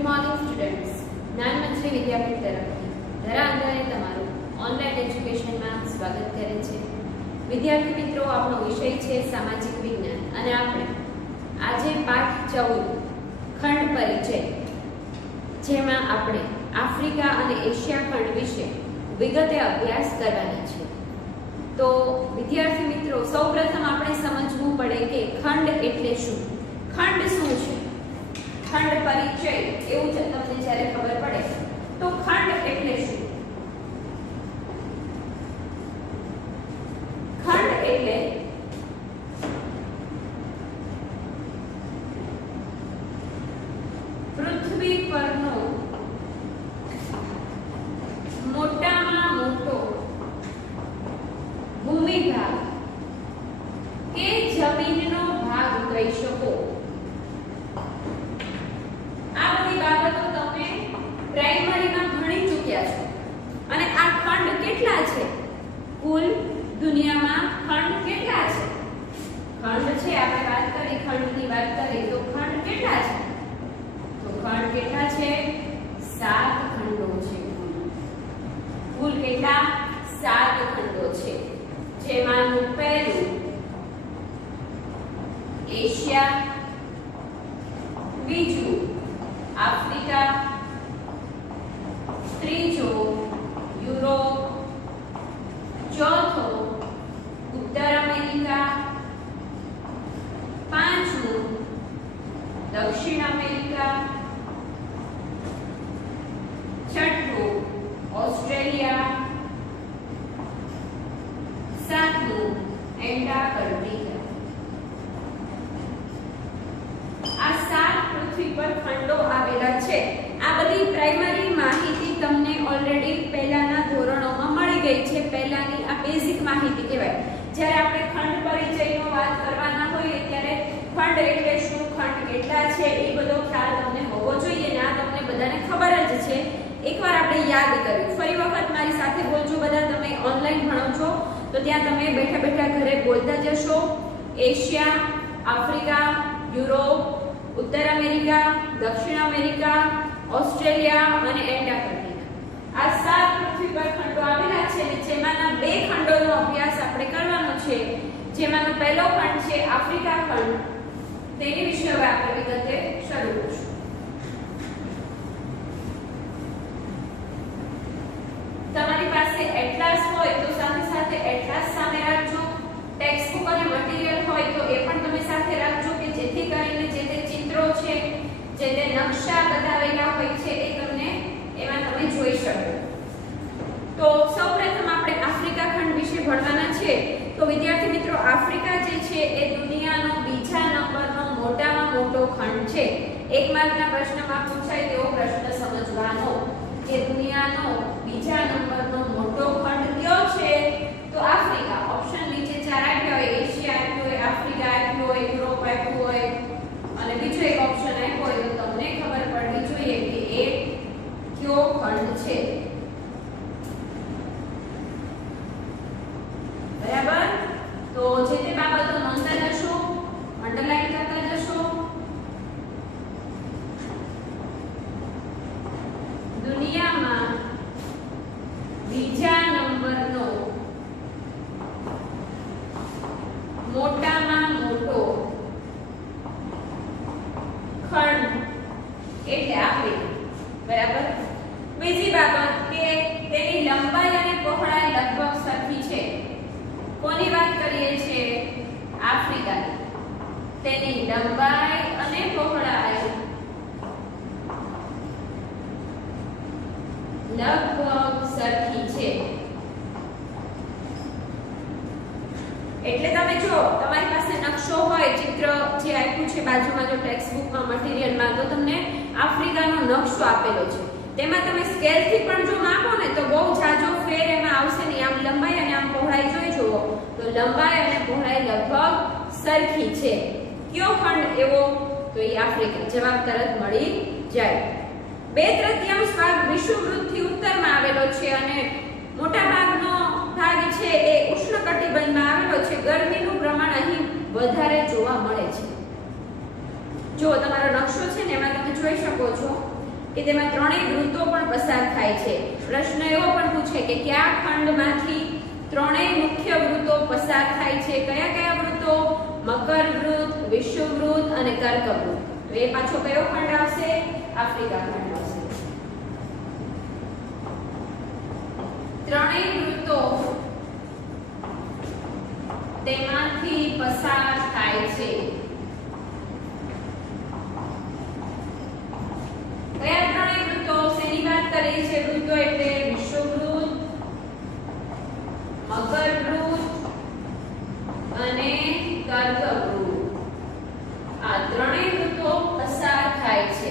Good morning students. Gyanmantri Vidyapith તરફથી ધરા અંધારે તમારું online એજ્યુકેશનમાં સ્વાગત કરે છે. વિદ્યાર્થી મિત્રો, આપણો વિષય છે સામાજિક વિજ્ઞાન અને આપણે આજે પાઠ 14 ખંડ પરિચય, જેમાં આપણે આફ્રિકા અને એશિયા ખંડ વિશે વિગતે અભ્યાસ કરવાના છે. તો વિદ્યાર્થી મિત્રો, સૌપ્રથમ આપણે સમજવું પડે કે ખંડ એટલે શું. ખંડ શું છે? ખંડ પરિચય એવું છે, તમને જ્યારે ખબર પડે તો ખંડ એટલે શું? ખંડ એટલે પૃથ્વી પરનો મોટામાં મોટો ભૂમિભાગ કે જમીનનો ભાગ કહી શકો. આ બધી બાબતો તમે પ્રાઇમરીમાં ભણી ચૂક્યા છો. અને આ ખંડ કેટલા છે? કુલ દુનિયામાં ખંડ કેટલા છે? ખંડ છે, આપણે વાત કરી ખંડની વાત કરી તો ખંડ કેટલા છે? તો ખંડ કેટલા છે? 7 ખંડો છે. કુલ કેટલા? 7 ખંડો છે. જેમાંનું પહેલું એશિયા, બીજું આફ્રિકા, ત્રીજો યુરોપ, ચોથો ઉત્તર અમેરિકા, પાંચમું દક્ષિણ અમેરિકા, છઠ્ઠું ઓસ્ટ્રેલિયા, સાતમું એન્ટાર્કટિકા. આ 7 પૃથ્વી પર ખંડો આવેલા છે. આ બધી પ્રાઇમરી માહિતી તમને ઓલરેડી પહેલાના ધોરણોમાં મળી ગઈ છે. પહેલાની આ બેઝિક માહિતી કહેવાય. જ્યારે આપણે ખંડ પરિચયનો વાત કરવાના હોઈએ ત્યારે ખંડ એટલે શું, ખંડ કેટલા છે, એ બધો ખ્યાલ તમને હોવો જોઈએ. ને આ તમને બધાને ખબર જ છે. એકવાર આપણે યાદ કર્યું. ફરી વખત મારી સાથે બોલજો. બધા તમે ઓનલાઈન ભણો છો તો ત્યાં તમે બેઠા બેઠા ઘરે બોલતા જશો. એશિયા, આફ્રિકા, યુરોપ, ઉત્તર અમેરિકા, દક્ષિણ અમેરિકા, ઓસ્ટ્રેલિયા અને એન્ટાર્કટિકા. આ 7 પૃથ્વી પર ખંડો આવેલા છે અને જેમાંના 2 ખંડોનો અભ્યાસ આપણે કરવાનો છે. જેમાંનો પહેલો ખંડ છે આફ્રિકા ખંડ. તેની વિશે હવે આપણે વિગતે શરૂ કરીશું. તમારી પાસે એટલાસ હોય તો સાથે સાથે એટલાસ સામે રાખજો. ટેક્સ્ટબુક અને મટીરીયલ હોય તો એ પણ તમે સાથે રાખજો કે જેથી કરીને જે તે ચિત્રો છે, જે તે નકશા બતાવેલા હોય છે એ તમને એમાં તમે જોઈ શકો. તો સૌપ્રથમ આપણે આફ્રિકા ખંડ વિશે ભણવાના છે. તો વિદ્યાર્થી મિત્રો, આફ્રિકા જે છે એ દુનિયાનો બીજા નંબરનો મોટામાં મોટો ખંડ છે. 1 માર્કના પ્રશ્નમાં પૂછાય તેવો પ્રશ્ન સમજવાનો કે દુનિયાનો બીજા નંબરનો મોટો ખંડ કયો છે? તો આફ્રિકા. ઓપ્શન નીચે 4 આપ્યા હોય. એશિયા આપ્યો હોય, આફ્રિકા આપ્યો હોય, યુરોપ આપ્યો હોય અને બીજો એક ઓપ્શન આપ્યો હોય તો તમને ખબર પડવી જોઈએ કે એ કયો ખંડ છે. બરાબર? તો જે તે બાબતો નોંધતા જશો, અંડરલાઈન કરતા જશો. દુનિયામાં બીજા નંબરનો મોટામાં મોટો ખંડ એટલે આફ્રિકા. બરાબર? બીજી બાબત કે તેની લંબાઈ અને પહોળાઈ લગભગ સરખી છે. કોની વાત કરીએ છીએ? આફ્રિકાની. તેની લંબાઈ અને પહોળાઈ લગભગ સરખી છે. એટલે તમે જો તમારી પાસે નકશો હોય, ચિત્ર જે આપ્યું છે બાજુમાં, જો ટેક્સ્ટબુકમાં મટીરીયલમાં, તો તમને આફ્રિકાનો નકશો આપેલો છે. તેમાં તમે સ્કેલથી પણ જો માપો ને તો બહુ જાજો ફેર એમાં આવશે નહીં. આમ લંબાઈ અને આમ પહોળાઈ જોઈ જુઓ તો લંબાઈ અને પહોળાઈ લગભગ સરખી છે. કયો ખંડ એવો? તો એ આફ્રિકા. જવાબ તરત મળી જાય. 2/3 ભાગ વિષુવવૃત્તથી ઉત્તરમાં આવેલો છે અને મોટા ભાગનો ભાગ છે એ ઉષ્ણકટિબંધમાં આવેલો છે. ગરમીનું પ્રમાણ અહીં વધારે જોવા મળે છે. જો તમારો નકશો છે ને એમાં તમે જોઈ શકો છો કે તેમાં ત્રણેય ઋતુઓ પણ પસાર થાય છે. પ્રશ્ન એવો પણ પૂછે કે કયા ખંડમાંથી ત્રણેય મુખ્ય વૃત્તો પસાર થાય છે? કયા કયા વૃત્તો? મકર વૃત્ત, વિષુવવૃત્ત અને કર્કવૃત્ત. તો એ પાછો કયો ખંડ આવશે? આફ્રિકા ખંડ આવશે. ત્રણેય વૃત્તો તેમાંથી પસાર થાય છે. કયા ત્રણેય વૃત્તો? શેની વાત કરીએ છીએ? વૃત્તો એટલે વિષુવવૃત્ત, મકર વૃત્ત અને કર્કવૃત્ત. આ ત્રણેય વૃત્તો પસાર થાય છે.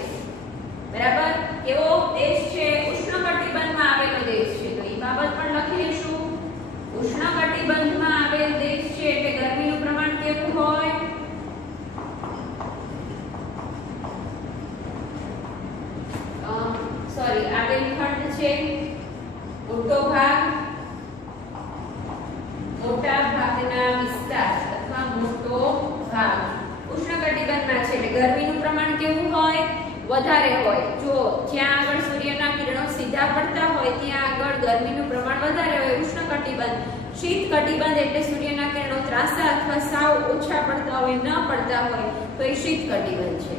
બરાબર. કેવો દેશ છે? ઉષ્ણકટિબંધમાં આવેલો દેશ છે. તો એ બાબત પણ લખી લઈશું. ઉષ્ણકટિબંધમાં આવેલ દેશ છે એટલે ગરમીનું પ્રમાણ કેવું હોય? આવેલ ખંડ છે મોટા ભાગના વિસ્તાર અથવા મોટો ભાગ ઉષ્ણકટિબંધમાં છે એટલે ગરમીનું પ્રમાણ કેવું હોય? વધારે હોય. જો જ્યાં આગળ સૂર્યના કિરણો સીધા પડતા હોય ત્યાં આગળ ગરમીનું પ્રમાણ વધારે હોય. ઉષ્ણકટિબંધ. શીત કટિબંધ એટલે સૂર્યના કિરણો ત્રાંસા અથવા સાવ ઓછા પડતા હોય, ન પડતા હોય તો એ શીત કટિબંધ છે.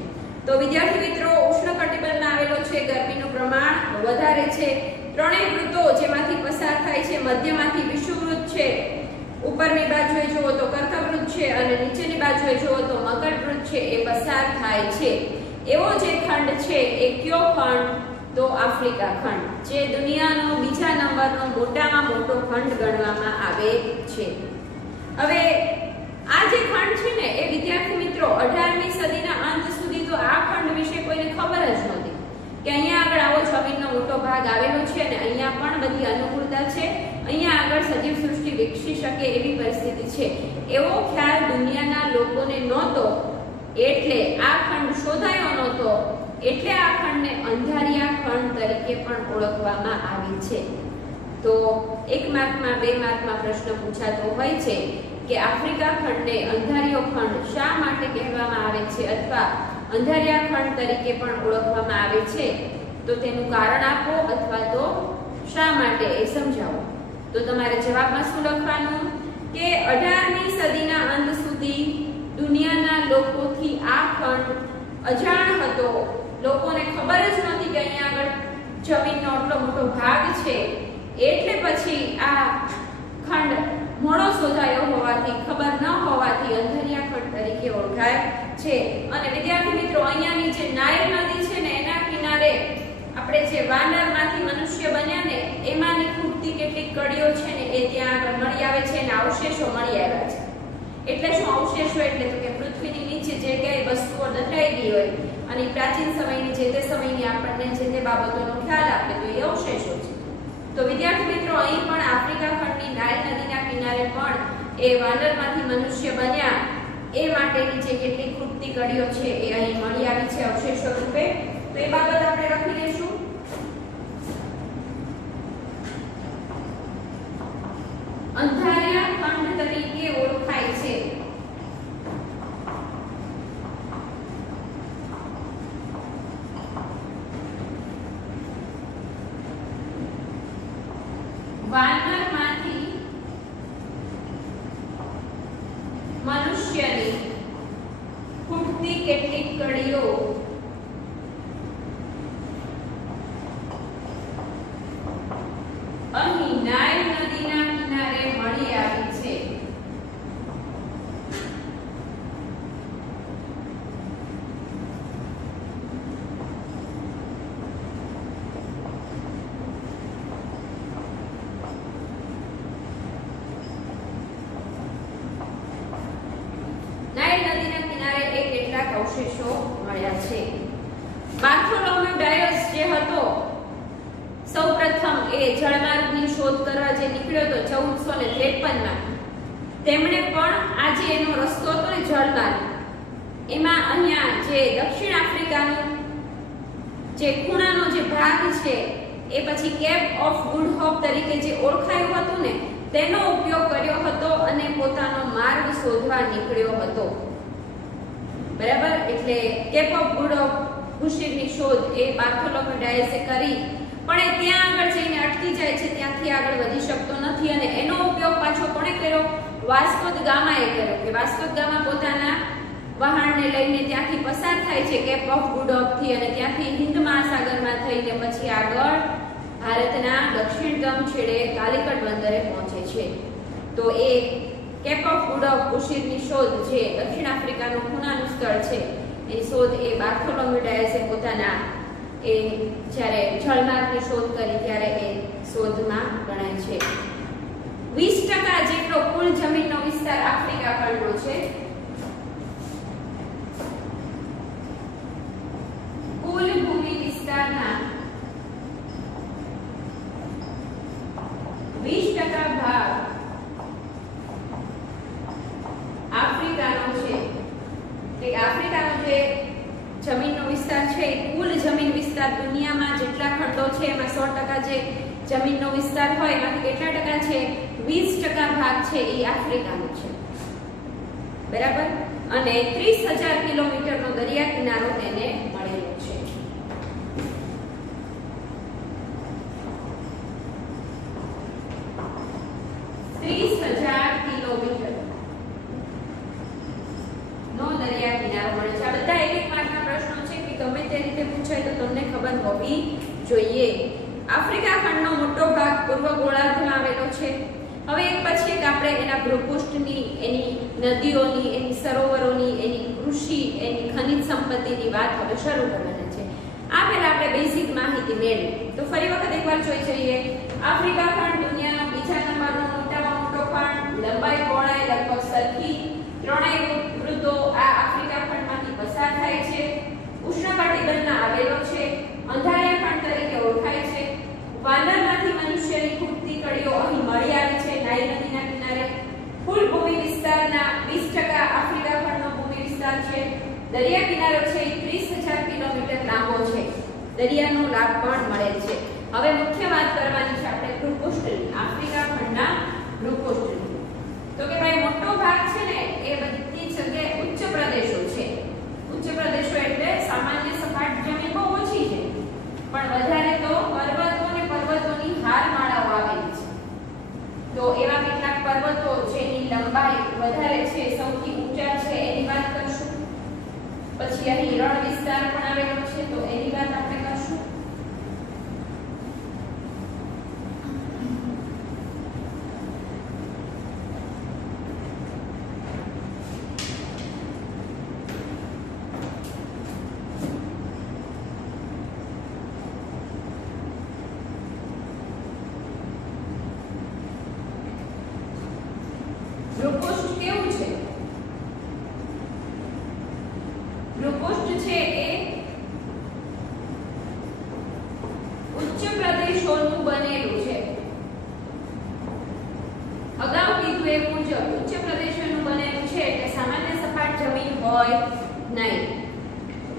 તો વિદ્યાર્થી મિત્રો, ઉષ્ણકટિબંધમાં આવેલો છે, ગરમીનું પ્રમાણ વધારે છે. ત્રણેય વૃત્તો જેમાંથી પસાર થાય છે, મધ્યમાંથી વિષુવવૃત્ત છે, ઉપરની બાજુએ જુઓ તો કર્કવૃત્ત છે અને નીચેની બાજુએ જુઓ તો મકરવૃત્ત છે, એ પસાર થાય છે. એવો જે ખંડ છે એ કયો ખંડ? તો આફ્રિકા ખંડ, જે દુનિયાનો બીજા નંબરનો મોટામાં મોટો ખંડ ગણવામાં આવે છે. હવે આ જે ખંડ છે ને એ વિદ્યાર્થી મિત્રો 18મી સદીના અંત સુધી તો આ ખંડ વિશે કોઈને ખબર જ નહોતી કે અહીંયા આગળ આવો જમીનનો મોટો ભાગ આવેલો છે અને અહીંયા પણ બધી અનુકૂળતા છે, અહીંયા આગળ સજીવ સૃષ્ટિ વિકસી શકે એવી પરિસ્થિતિ છે, એવો ખ્યાલ દુનિયાના લોકોને નહોતો. એટલે આ ખંડ શોધાયો નહોતો, એટલે આ ખંડને અંધારિયા ખંડ તરીકે પણ ઓળખવામાં આવે છે. તો 1 માર્કમાં 2 માર્કમાં પ્રશ્ન પૂછાતો હોય છે કે આફ્રિકા ખંડને અંધારિયો ખંડ શા માટે કહેવામાં આવે છે અથવા અંધારિયા ખંડ તરીકે પણ ઓળખવામાં આવે છે, તો તેનું કારણ આપો અથવા તો શા માટે એ સમજાવો. તો તમારે જવાબમાં શું લખવાનું કે 18મી સદીના અંત સુધી દુનિયાના લોકોથી આ ખંડ અજાણ હતો. લોકોને ખબર જ નહોતી કે અહીંયા આગળ જમીનનો આટલો મોટો ભાગ છે. એટલે પછી આ ખંડ મોડો શોધાયો હોવાથી, ખબર ન હોવાથી અંધારિયા ખંડ તરીકે ઓળખાય છે. અને વિદ્યાર્થી મિત્રો, અહીંયાની જે નાઇલ નદી છે ને એના કિનારે આપણે જે વાનરમાંથી મનુષ્ય બન્યા ને એમાંની ખૂટતી કેટલીક કડીઓ છે ને એ ત્યાં આગળ મળી આવે છે અને અવશેષો મળી આવ્યા છે. એટલે શું અવશેષો? એટલે તો કે પૃથ્વીની નીચે જે કઈ વસ્તુઓ દટાઈ ગઈ હોય અને પ્રાચીન સમયની જે તે સમયની આપણને જે તે બાબતોનો ખ્યાલ આપે તો એ અવશેષો છે. તો વિદ્યાર્થી મિત્રો, અહીં પણ આફ્રિકા ખંડની નાઇલ નદીના કિનારે પણ એ વાનરમાંથી મનુષ્ય બન્યા એ માટેની જે કેટલીક ખૂટતી કડીઓ છે એ અહીં મળી આવી છે અવશેષો રૂપે. તો એ બાબત આપણે લખી લઈશું. અંધારિયા ખંડ તરીકે ઓળખાય છે. વાનરમાંથી મનુષ્યની ખૂટતી કેટલીક કડીઓ અહીં નાઇલ નદીના કિનારે મળી આવી છે. અવશેષો મળ્યા છે. બાર્થોલોમ્યુ ડાયસ જે હતો સૌપ્રથમ એ જળમાર્ગની શોધ કરવા જે નીકળ્યો હતો 1453માં, તેમણે પણ આ જે એનો રસ્તો હતો ને જળમાર્ગ, એમાં અહીંયા જે દક્ષિણ આફ્રિકાનો જે ખૂણાનો જે ભાગ છે એ પછી કેપ ઓફ ગુડ હોપ તરીકે જે ઓળખાયું હતું ને તેનો ઉપયોગ કર્યો હતો અને પોતાનો માર્ગ શોધવા નીકળ્યો હતો. બરાબર. એટલે કેપ ઓફ ગુડ હોપ બુશીરની શોધ એ બાર્થોલોમ્યુ ડાયસે કરી, પણ એ ત્યાં આગળ જઈને અટકી જાય છે, ત્યાંથી આગળ વધી શકતો નથી અને એનો ઉપયોગ પાછો કોણે કર્યો? વાસ્કો દ ગામાએ કર્યો કે વાસ્કો દ ગામા પોતાના વહાણને લઈને ત્યાંથી પસાર થાય છે કેપ ઓફ ગુડ હોપ થી અને ત્યાંથી હિન્દ મહાસાગરમાં થઈને પછી આગળ ભારતના દક્ષિણતમ છેડે કાલિકટ બંદરે પહોંચે છે. તો એ કેપ ઓફ ગુડ હોપ બુશીરની શોધ જે દક્ષિણ આફ્રિકાનું ખૂણાનું સ્થળ છે એની શોધ એ બાર્થોલોમ્યુ ડાયસે પોતાના એ જ્યારે જળમાર્ગની શોધ કરી ત્યારે એ શોધમાં ગણાય છે. 20% જેટલો કુલ જમીનનો વિસ્તાર આફ્રિકા ખંડનો છે. કુલ ભૂમિ વિસ્તારના 20% ભાગ આફ્રિકાનો છે. કે આફ્રિકાનો જે જમીનનો વિસ્તાર છે કુલ જમીન વિસ્તાર દુનિયામાં જેટલા ખંડો છે એમાં 100% જે જમીનનો વિસ્તાર હોય એમાંથી કેટલા ટકા છે? 20% ભાગ છે એ આફ્રિકાનો છે. બરાબર. અને 30,000 કિલોમીટરનો દરિયા કિનારો તેને મળેલો છે. દરિયા કિનારો મળે છે. આ બધા એક માર્કના પ્રશ્નો છે કે ગમે તે રીતે પૂછાય તો તમને ખબર હોવી જોઈએ. આફ્રિકા ખંડનો મોટો ભાગ પૂર્વ ગોળાર્ધમાં આવેલો છે. હવે એક પછી એક આપણે એના ભૂપૃષ્ઠની, એની નદીઓની, એની સરોવરોની, એની કૃષિ, એની ખનિજ સંપત્તિની વાત હવે શરૂ કરવાના છે. આ પહેલા આપણે બેઝિક માહિતી મેળવી. તો ફરી વખત એકવાર જોઈ જઈએ. આફ્રિકા ખંડ દુનિયાનો બીજા નંબરનો મોટામાં મોટો ખંડ, લંબાઈ પહોળાઈ લગભગ સરખી, ત્રણેય ઋતુઓ આ આફ્રિકા ખંડમાંથી પસાર થાય છે. ઉષ્ણકટિબંધમાં આવેલો છે. અંધારિયા ખંડ તરીકે ઓળખાય છે. વાનરમાંથી મનુષ્યની ખૂટતી કડીઓ અહીં મળી આવી છે નાઇલ નદીના કિનારે. કુલ ભૂમિ વિસ્તારના 20% આફ્રિકા ખંડનો ભૂમિ વિસ્તાર છે. દરિયા કિનારો છે 30,000 કિલોમીટર લાંબો છે. દરિયાનો લાભ પણ મળે છે. હવે મુખ્ય વાત કરવાની છે આપણે ભૂપૃષ્ઠની, આફ્રિકા ખંડના ભૂપૃષ્ઠની. તો કે ભાઈ મોટો ભાગ છે ને એ બધી જગ્યાએ ઉચ્ચ પ્રદેશો છે. ઉચ્ચ પ્રદેશો એટલે સામાન્ય સપાટ જમીન બહુ ઓછી છે, પણ વધારે તો પર્વતો અને પર્વતોની હારમાળાઓ આવેલી છે. તો એવા કેટલાક પર્વતો જેની લંબાઈ વધારે છે, સૌથી ઊંચા છે એની વાત કરશું. પછી અહીં રણ વિસ્તાર પણ આવેલો છે તો એની વાત આપણે કરશું. ભૂપૃષ્ઠ કેવું છે? ભૂપૃષ્ઠ છે એ ઉચ્ચ પ્રદેશોનું બનેલું છે. અગાઉ કીધું એ મુજબ ઉચ્ચ પ્રદેશોનું બનેલું છે એટલે સામાન્ય સપાટ જમીન હોય નહીં.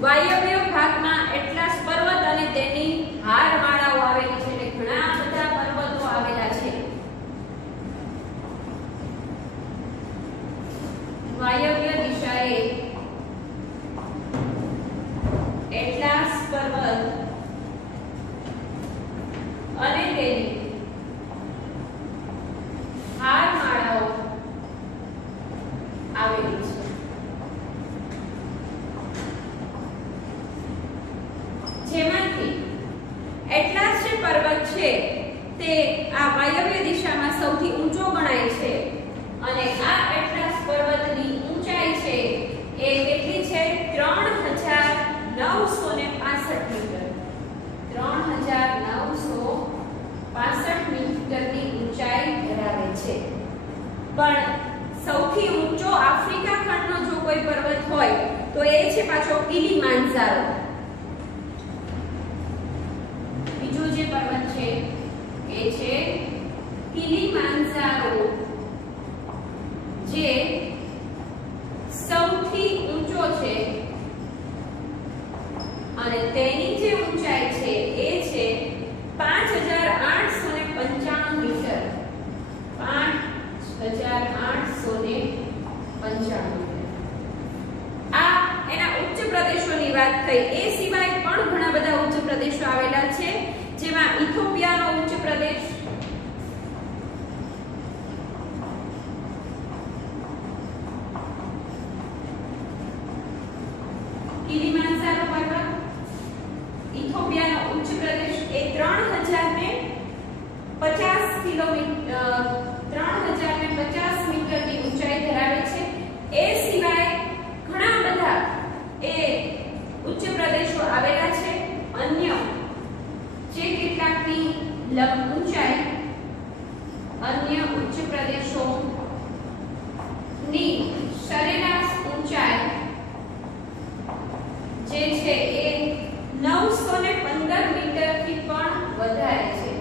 વાયવ્ય ભાગમાં એટલાસ પર્વત અને તેની હારમાળાઓ આવેલી છે એટલે ઘણા બધા પર્વતો આવેલા છે. વાયવ્ય દિશાએ એટલાસ પર્વત અને તેની હારમાળાઓ આવેલી છે. જેમાંથી એટલાસ જે પર્વત છે તે આ વાયવ્ય દિશામાં સૌથી ઊંચો ગણાય છે અને આ એટલાસ પર્વતની ઊંચાઈ છે એ કેટલી છે? 3,965 મીટર. 3,965 મીટરની ઊંચાઈ ધરાવે છે. પણ સૌથી ઊંચો આફ્રિકા ખંડનો જો કોઈ પર્વત હોય તો એ છે પાછો કિલીમાંજારો. બીજો જે પર્વત છે એ છે કિલીમાંજારો, જે સૌથી ઊંચો છે અને તેની જે ઊંચાઈ છે એ છે 5,895 મીટર. 5,895 મીટર. આ એના ઉચ્ચ પ્રદેશોની વાત થઈ. એ સિવાય ઇથોપિયાનો ઉચ્ચ પ્રદેશ, કિલીમાંજારો પર્વત, ઇથોપિયાનો ઉચ્ચ પ્રદેશ એ 3050 મીટરની ઊંચાઈ ધરાવે છે. એ સિવાય ઘણા બધા એ ઉચ્ચ પ્રદેશો આવેલા છે. અન્ય જે કેટલાકની ઊંચાઈ અન્ય ઉચ્ચ પ્રદેશોની સરેરાશ ઊંચાઈ જે છે એ 915 મીટરથી પણ વધારે છે.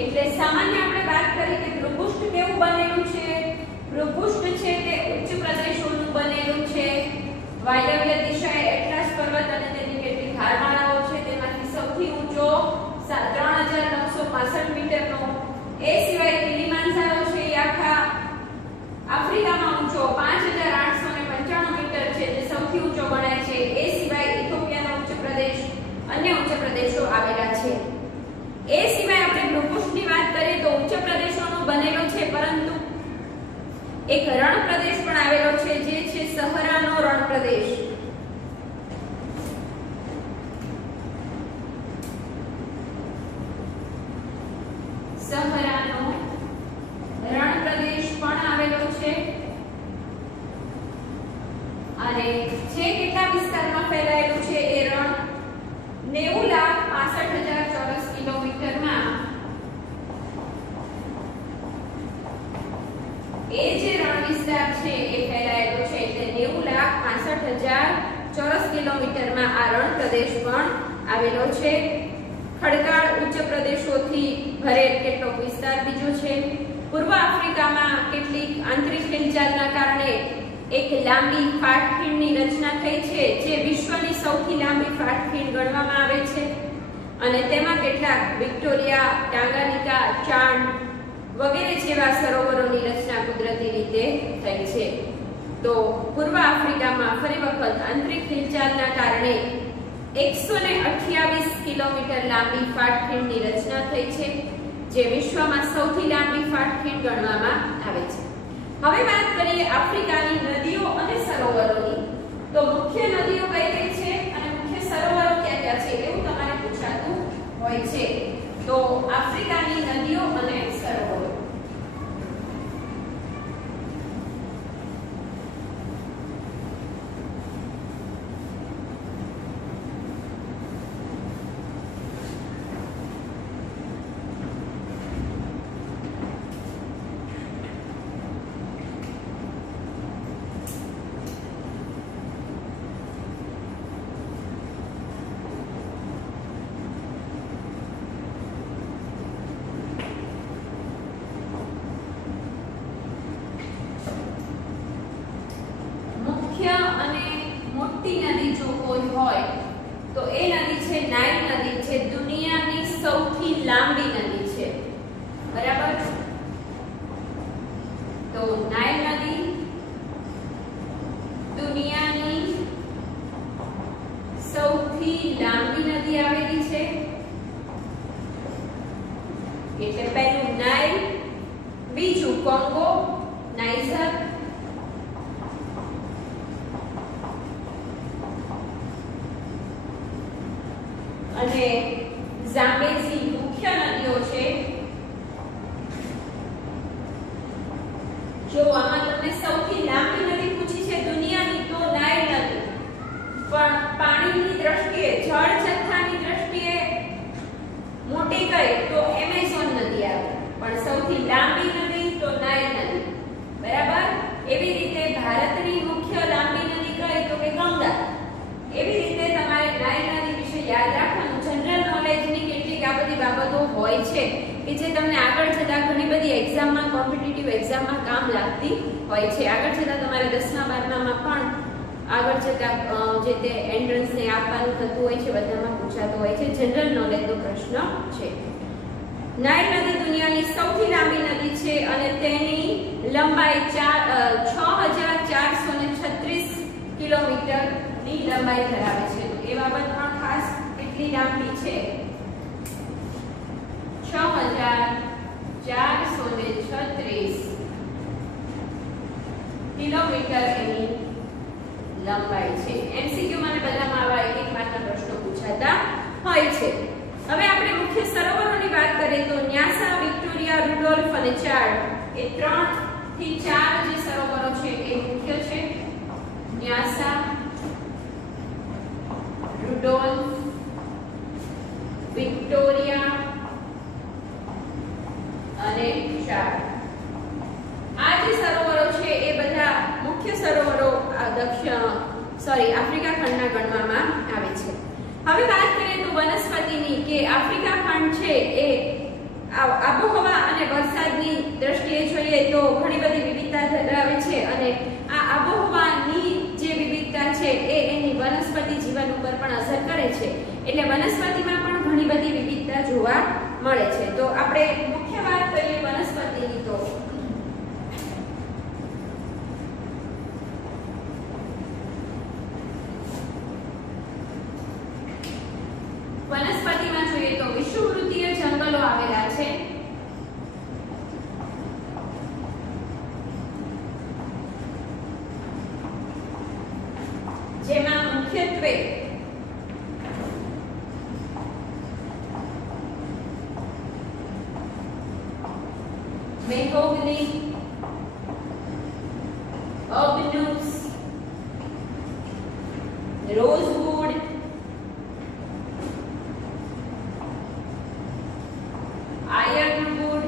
એટલે સામાન્ય આપણે વાત કરી કે ભૂપૃષ્ઠ કેવું બનેલું છે. ભૂપૃષ્ઠ છે તે ઉચ્ચ પ્રદેશોનું બનેલું છે. વાયવ્ય દિશાએ એટલાસ પર્વત અને તેની કેટલીક હારમાળાઓ છે. તેમાંથી સૌથી ઊંચો 3965 મીટરનો. એ સિવાય કિલીમાંજારો છે એ આખા આફ્રિકામાં ઊંચો 5895 મીટર છે, જે સૌથી ઊંચો ગણાય છે. એ સિવાય ઇથોપિયાનો ઉચ્ચ પ્રદેશ, અન્ય ઉચ્ચ પ્રદેશો આવેલા છે. એ સિવાય આપણે ભૂપૃષ્ઠની વાત કરીએ તો ઉચ્ચ પ્રદેશોનો બનેલો છે, પરંતુ એક રણ પ્રદેશ પણ આવેલો છે, જે છે સહરાનો રણ પ્રદેશ. સહરાનો રણ પ્રદેશ પણ આવેલો છે. અને જે કેટલા વિસ્તારમાં ફેલાયેલું છે એ રણ 90,65,000 ચોરસ કિલોમીટરમાં. એ જે રણ વિસ્તાર છે એ ફેલાયેલો છે, એટલે 90,65,000 ચોરસ કિલોમીટરમાં આ રણ પ્રદેશ પણ આવેલો છે. ખડકાળ ઉચ્ચ પ્રદેશોથી ભરેલ કેટલોક વિસ્તાર બીજો છે. પૂર્વ આફ્રિકામાં કેટલીક આંતરિક હિલચાલના કારણે એક લાંબી ફાટખીણની રચના થઈ છે, જે વિશ્વની સૌથી લાંબી ફાટખીણ ગણવામાં આવે છે. અને તેમાં કેટલાક વિક્ટોરિયા, ટાંગાનિકા, ચાંડ વગેરે જેવા સરોવરોની રચના કુદરતી રીતે થઈ છે. તો પૂર્વ આફ્રિકામાં ફરી વખત આંતરિક હિલચાલના કારણે 128 કિલોમીટર લાંબી ફાટખીણની રચના થઈ છે, જે વિશ્વમાં સૌથી લાંબી ફાટખીણ ગણવામાં આવે છે. હવે વાત કરીએ આફ્રિકાની નદીઓ અને સરોવરોની. તો મુખ્ય નદીઓ કઈ કઈ છે અને મુખ્ય સરોવરો ક્યાં ક્યાં છે એવું તમારે પૂછાતું હોય છે. તો આફ્રિકાની નદીઓ અને સરોવરો. નદી જો કોઈ હોય તો એ નદી છે નાઇલ નદી છે. દુનિયાની સૌથી લાંબી નદી છે, બરાબર. તો નાઇલ નદી દુનિયાની સૌથી લાંબી નદી આવેલી છે. એટલે પહેલું નાઇલ, બીજું કોંગો, નાઇજર, અને ઝામ્બેઝી મુખ્ય નદીઓ છે. જો આમાં તમને સૌથી લાંબી નદી પૂછી છે દુનિયાની તો નાઇલ નદી, પણ પાણીની દ્રષ્ટિએ, જળ જથ્થાની દ્રષ્ટિએ મોટી કઈ તો એમેઝોન નદી આવે, પણ સૌથી લાંબી નદી તો નાઇલ નદી, બરાબર. એવી રીતે ભારતની મુખ્ય લાંબી નદી કઈ તો કે ગંગા. એવી રીતે તમારે નાઇલ નદી વિશે યાદ રાખવાનું. જનરલ નોલેજની કેટલીક આ બધી બાબતો હોય છે કે જે તમને આગળ જતા ઘણી બધી એક્ઝામમાં, કોમ્પિટિટિવ એક્ઝામમાં કામ લાગતી હોય છે. આગળ જતા તમારે 10મા 12મામાં પણ આગળ જતા જે તે એન્ટ્રન્સને આપવાનું થતું હોય છે, બધામાં પૂછાતો હોય છે. જનરલ નોલેજનો પ્રશ્ન છે. નાઇલ નદી દુનિયાની સૌથી લાંબી નદી છે અને તેની લંબાઈ 6436 કિલોમીટરની લંબાઈ ધરાવે છે. તો એ બાબત પણ ખાસ એક કેટલી લાંબી છે 6436 કિલોમીટર એની લંબાઈ છે. એમસીક્યુ મને બધામાં આવા એક માર્કના પ્રશ્નો પૂછાતા હોય છે. હવે આપણે મુખ્ય સરોવરોની વાત કરીએ તો ન્યાસા, વિક્ટોરિયા, રુડોલ્ફ અને ચાર્લ્સ એ 3 થી 4 જે સરોવરો છે એ મુખ્ય છે. ન્યાસા, રુડોલ્ફ, વિક્ટોરિયા અને ચાર્લ્સ. આ જે સરોવરો છે એ બધા મુખ્ય સરોવરો આફ્રિકા ખંડના ગણવામાં આવે છે. હવે વાત કરીએ તો વનસ્પતિની કે આફ્રિકા ખંડ છે એ આબોહવા અને વરસાદની દ્રષ્ટિએ જોઈએ તો ઘણી બધી વિવિધતા ધરાવે છે અને આ આબોહવાની જે વિવિધતા છે એ એની વનસ્પતિ જીવન ઉપર પણ અસર કરે છે. એટલે વનસ્પતિમાં પણ ઘણી બધી વિવિધતા જોવા મળે છે. તો આપણે મુખ્ય વાત કરીએ વનસ્પતિની તો વનસ્પતિમાં જોઈએ તો વિષુવવૃત્તીય જંગલો આવેલા છે. જેમાં મુખ્યત્વે મેહોગની, અબનુસ, રોઝવુડ, આયર્નવુડ,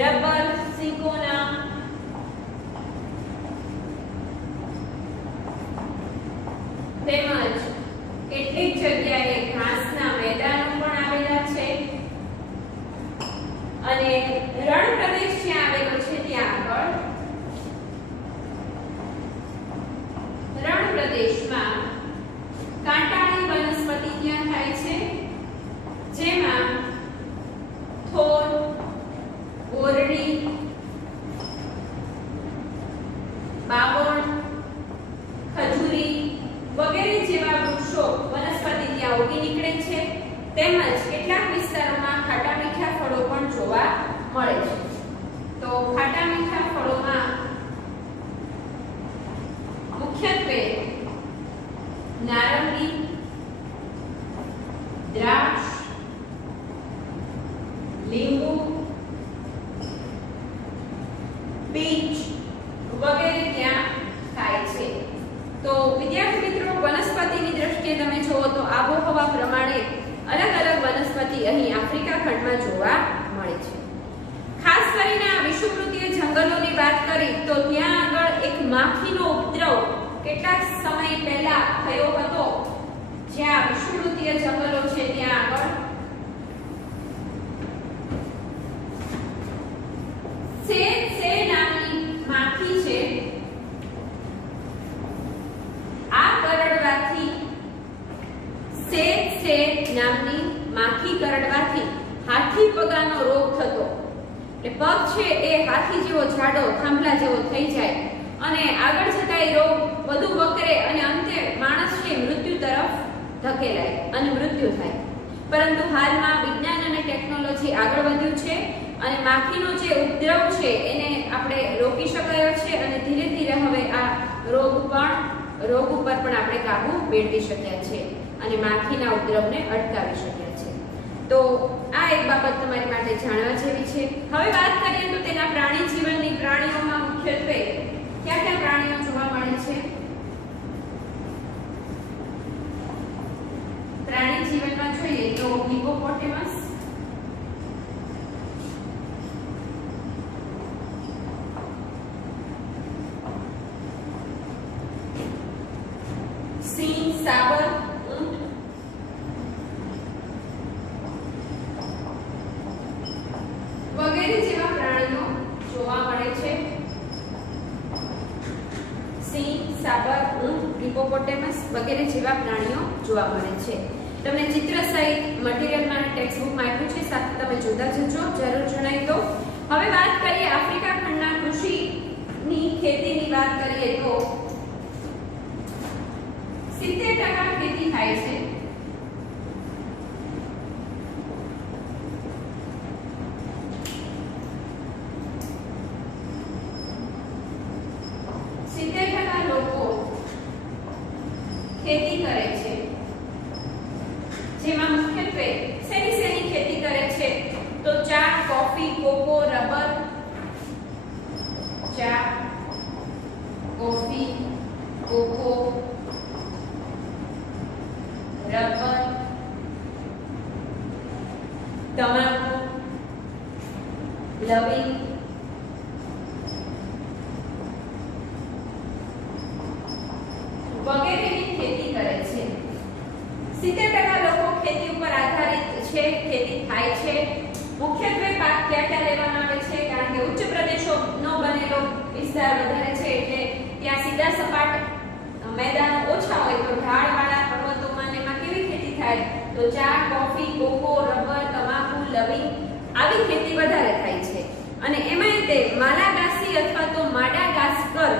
રબર, સિકોના, તેમજ કેટલીક જગ્યાએ ઘાસના મેદાનો પણ આવેલા છે અને રણ પ્રદેશ જ્યાં આવેલો છે ત્યાં આગળ રણ પ્રદેશમાં કાંટાળી વનસ્પતિ ત્યાં થાય છે. જેમાં થોર, ઓરડી, બાવળ, ખજૂરી વગેરે જેવા વૃક્ષો વનસ્પતિ ત્યાં ઉગી નીકળે છે. તેમજ કેટલાક વિસ્તારોમાં ખાટા મીઠા ફળો પણ જોવા મળે છે. તો ખાટા મીઠા ફળોમાં મુખ્યત્વે નારંગી, દ્રાક્ષ, લીંબુ, પીચ વગેરે ત્યાં થાય છે. તો વિદ્યાર્થી મિત્રો, વનસ્પતિની દ્રષ્ટિએ તમે જુઓ તો આબોહવા પ્રમાણે અલગ અલગ વનસ્પતિ અહીં આફ્રિકા ખંડમાં જોવા મળે છે. ખાસ કરીને આ વિષુવવૃત્તીય જંગલોની વાત કરી તો ત્યાં આગળ એક માખીનો ઉપદ્રવ કેટલાક સમય પહેલા થયો હતો. જ્યાં વિષુવવૃત્તીય જંગલો છે ત્યાં આગળ સે નામની માખી છે. આ કરડવાથી સે નામની માખી કરડવાથી હાથી પગાનો રોગ થતો. એટલે પગ છે એ હાથી જેવો જાડો થાંભલા જેવો થઈ જાય અને આગળ જતા એ રોગ વધુ વકરે અને અંતે માણસ છે મૃત્યુ તરફ ધકેલાય અને મૃત્યુ થાય. પરંતુ હાલમાં વિજ્ઞાન અને ટેકનોલોજી આગળ વધ્યું છે અને માખીનો જે ઉપદ્રવ છે એને આપણે રોકી શકાયો છે અને ધીરે ધીરે હવે આ રોગ ઉપર પણ આપણે કાબુ મેળવી શક્યા છે અને માખીના ઉપદ્રવને અટકાવી શક્યા છે. તો આ એક બાબત તમારી માટે જાણવા જેવી છે. હવે વાત કરીએ તો તેના પ્રાણી જીવનની. પ્રાણીઓમાં મુખ્યત્વે કયા કયા પ્રાણીઓ જોવા મળે છે? પ્રાણી જીવનમાં જોઈએ તો હિપોપોટેમસ, સિંહ, સાબર, ઊંટ, વગેરે જેવા પ્રાણીઓ જોવા મળે છે. સિંહ, સાબર, ઊંટ, હિપોપોટેમસ વગેરે જેવા પ્રાણીઓ જોવા મળે છે. તમને ચિત્ર સહિત મટીરીયલમાં ટેક્સ્ટબુકમાં આપ્યું છે, સાથે તમે જોતા જજો, જરૂર જણાવી દો. હવે વાત કરીએ આફ્રિકા ખંડના કૃષિની ખેતીની વાત કરીએ તો 70% ખેતી થાય છે. 70% લોકો ખેતી કરે છે, જેમાં મુખ્યત્વે શેની ખેતી કરે છે તો ચા, કોફી, કોકો, રબર. ચા, કોફી, કોકો, રબર, તમાકુ, લવિંગ, વગેરેની ખેતી કરે છે. 70% લોકો ખેતી ઉપર આધારિત છે, ખેતી થાય છે. મુખ્યત્વે પાક ક્યાં લેવામાં આવે છે? કારણ કે ઉચ્ચ પ્રદેશોનો બનેલો વિસ્તાર વધારે છે, એટલે ત્યાં સીધા સપાટ મેદાન ઓછા હોય, તો ઢાળવાળા પર્વતોમાં ને એમાં કેવી ખેતી થાય તો ચા, કોફી, કોકો, રબર, તમાકુ, લવિંગ આવી ખેતી વધારે થાય છે. અને એમાંય તે માલાગાસી અથવા તો માડાગાસ્કર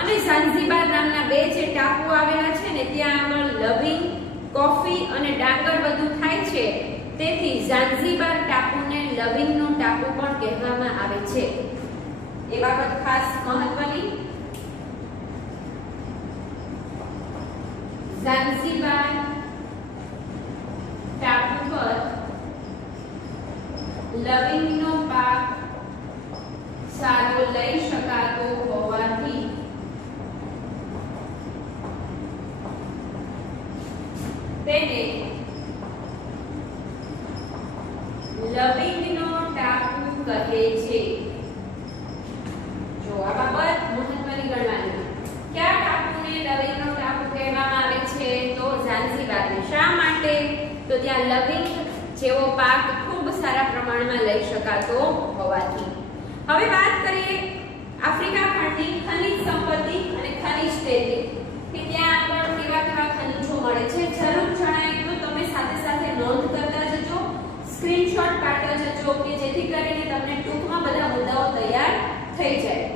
અને ઝાંઝીબાર નામના બે જે ટાપુ આવેલા છે ને, ત્યાં આગળ લવિંગ, કોફી અને ડાંગર બધું થાય છે. તેથી ઝાંઝીબાર ટાપુને લવિંગનો ટાપુ પણ કહેવામાં આવે છે. એ બાબત ખાસ મહત્વની. ઝાંઝીબાર ટાપુ પર લવિંગનો પાક સારો લઈ શકાતો હોવાથી તેને લવિંગનો ટાપુ કહે છે. જો આ બાબત મહત્વની ગણવાની. કયા ટાપુને લવિંગનો ટાપુ કહેવામાં આવે છે તો ઝાંઝીબારને. શા માટે? તો ત્યાં લવિંગ જેવો પાક ખૂબ સારા પ્રમાણમાં લઈ શકાતો હોવાથી. હવે વાત કરીએ આફ્રિકા ખંડની ખનિજ સંપત્તિ અને ખનિજ તેલની, કે ત્યાં આગળ કેવા ખનિજો મળે છે. જરૂર જણાય તો તમે સાથે સાથે નોંધ કરતા જજો, સ્ક્રીનશોટ પાડતા જજો, કે જેથી કરીને તમને ટૂંકમાં બધા મુદ્દાઓ તૈયાર થઈ જાય.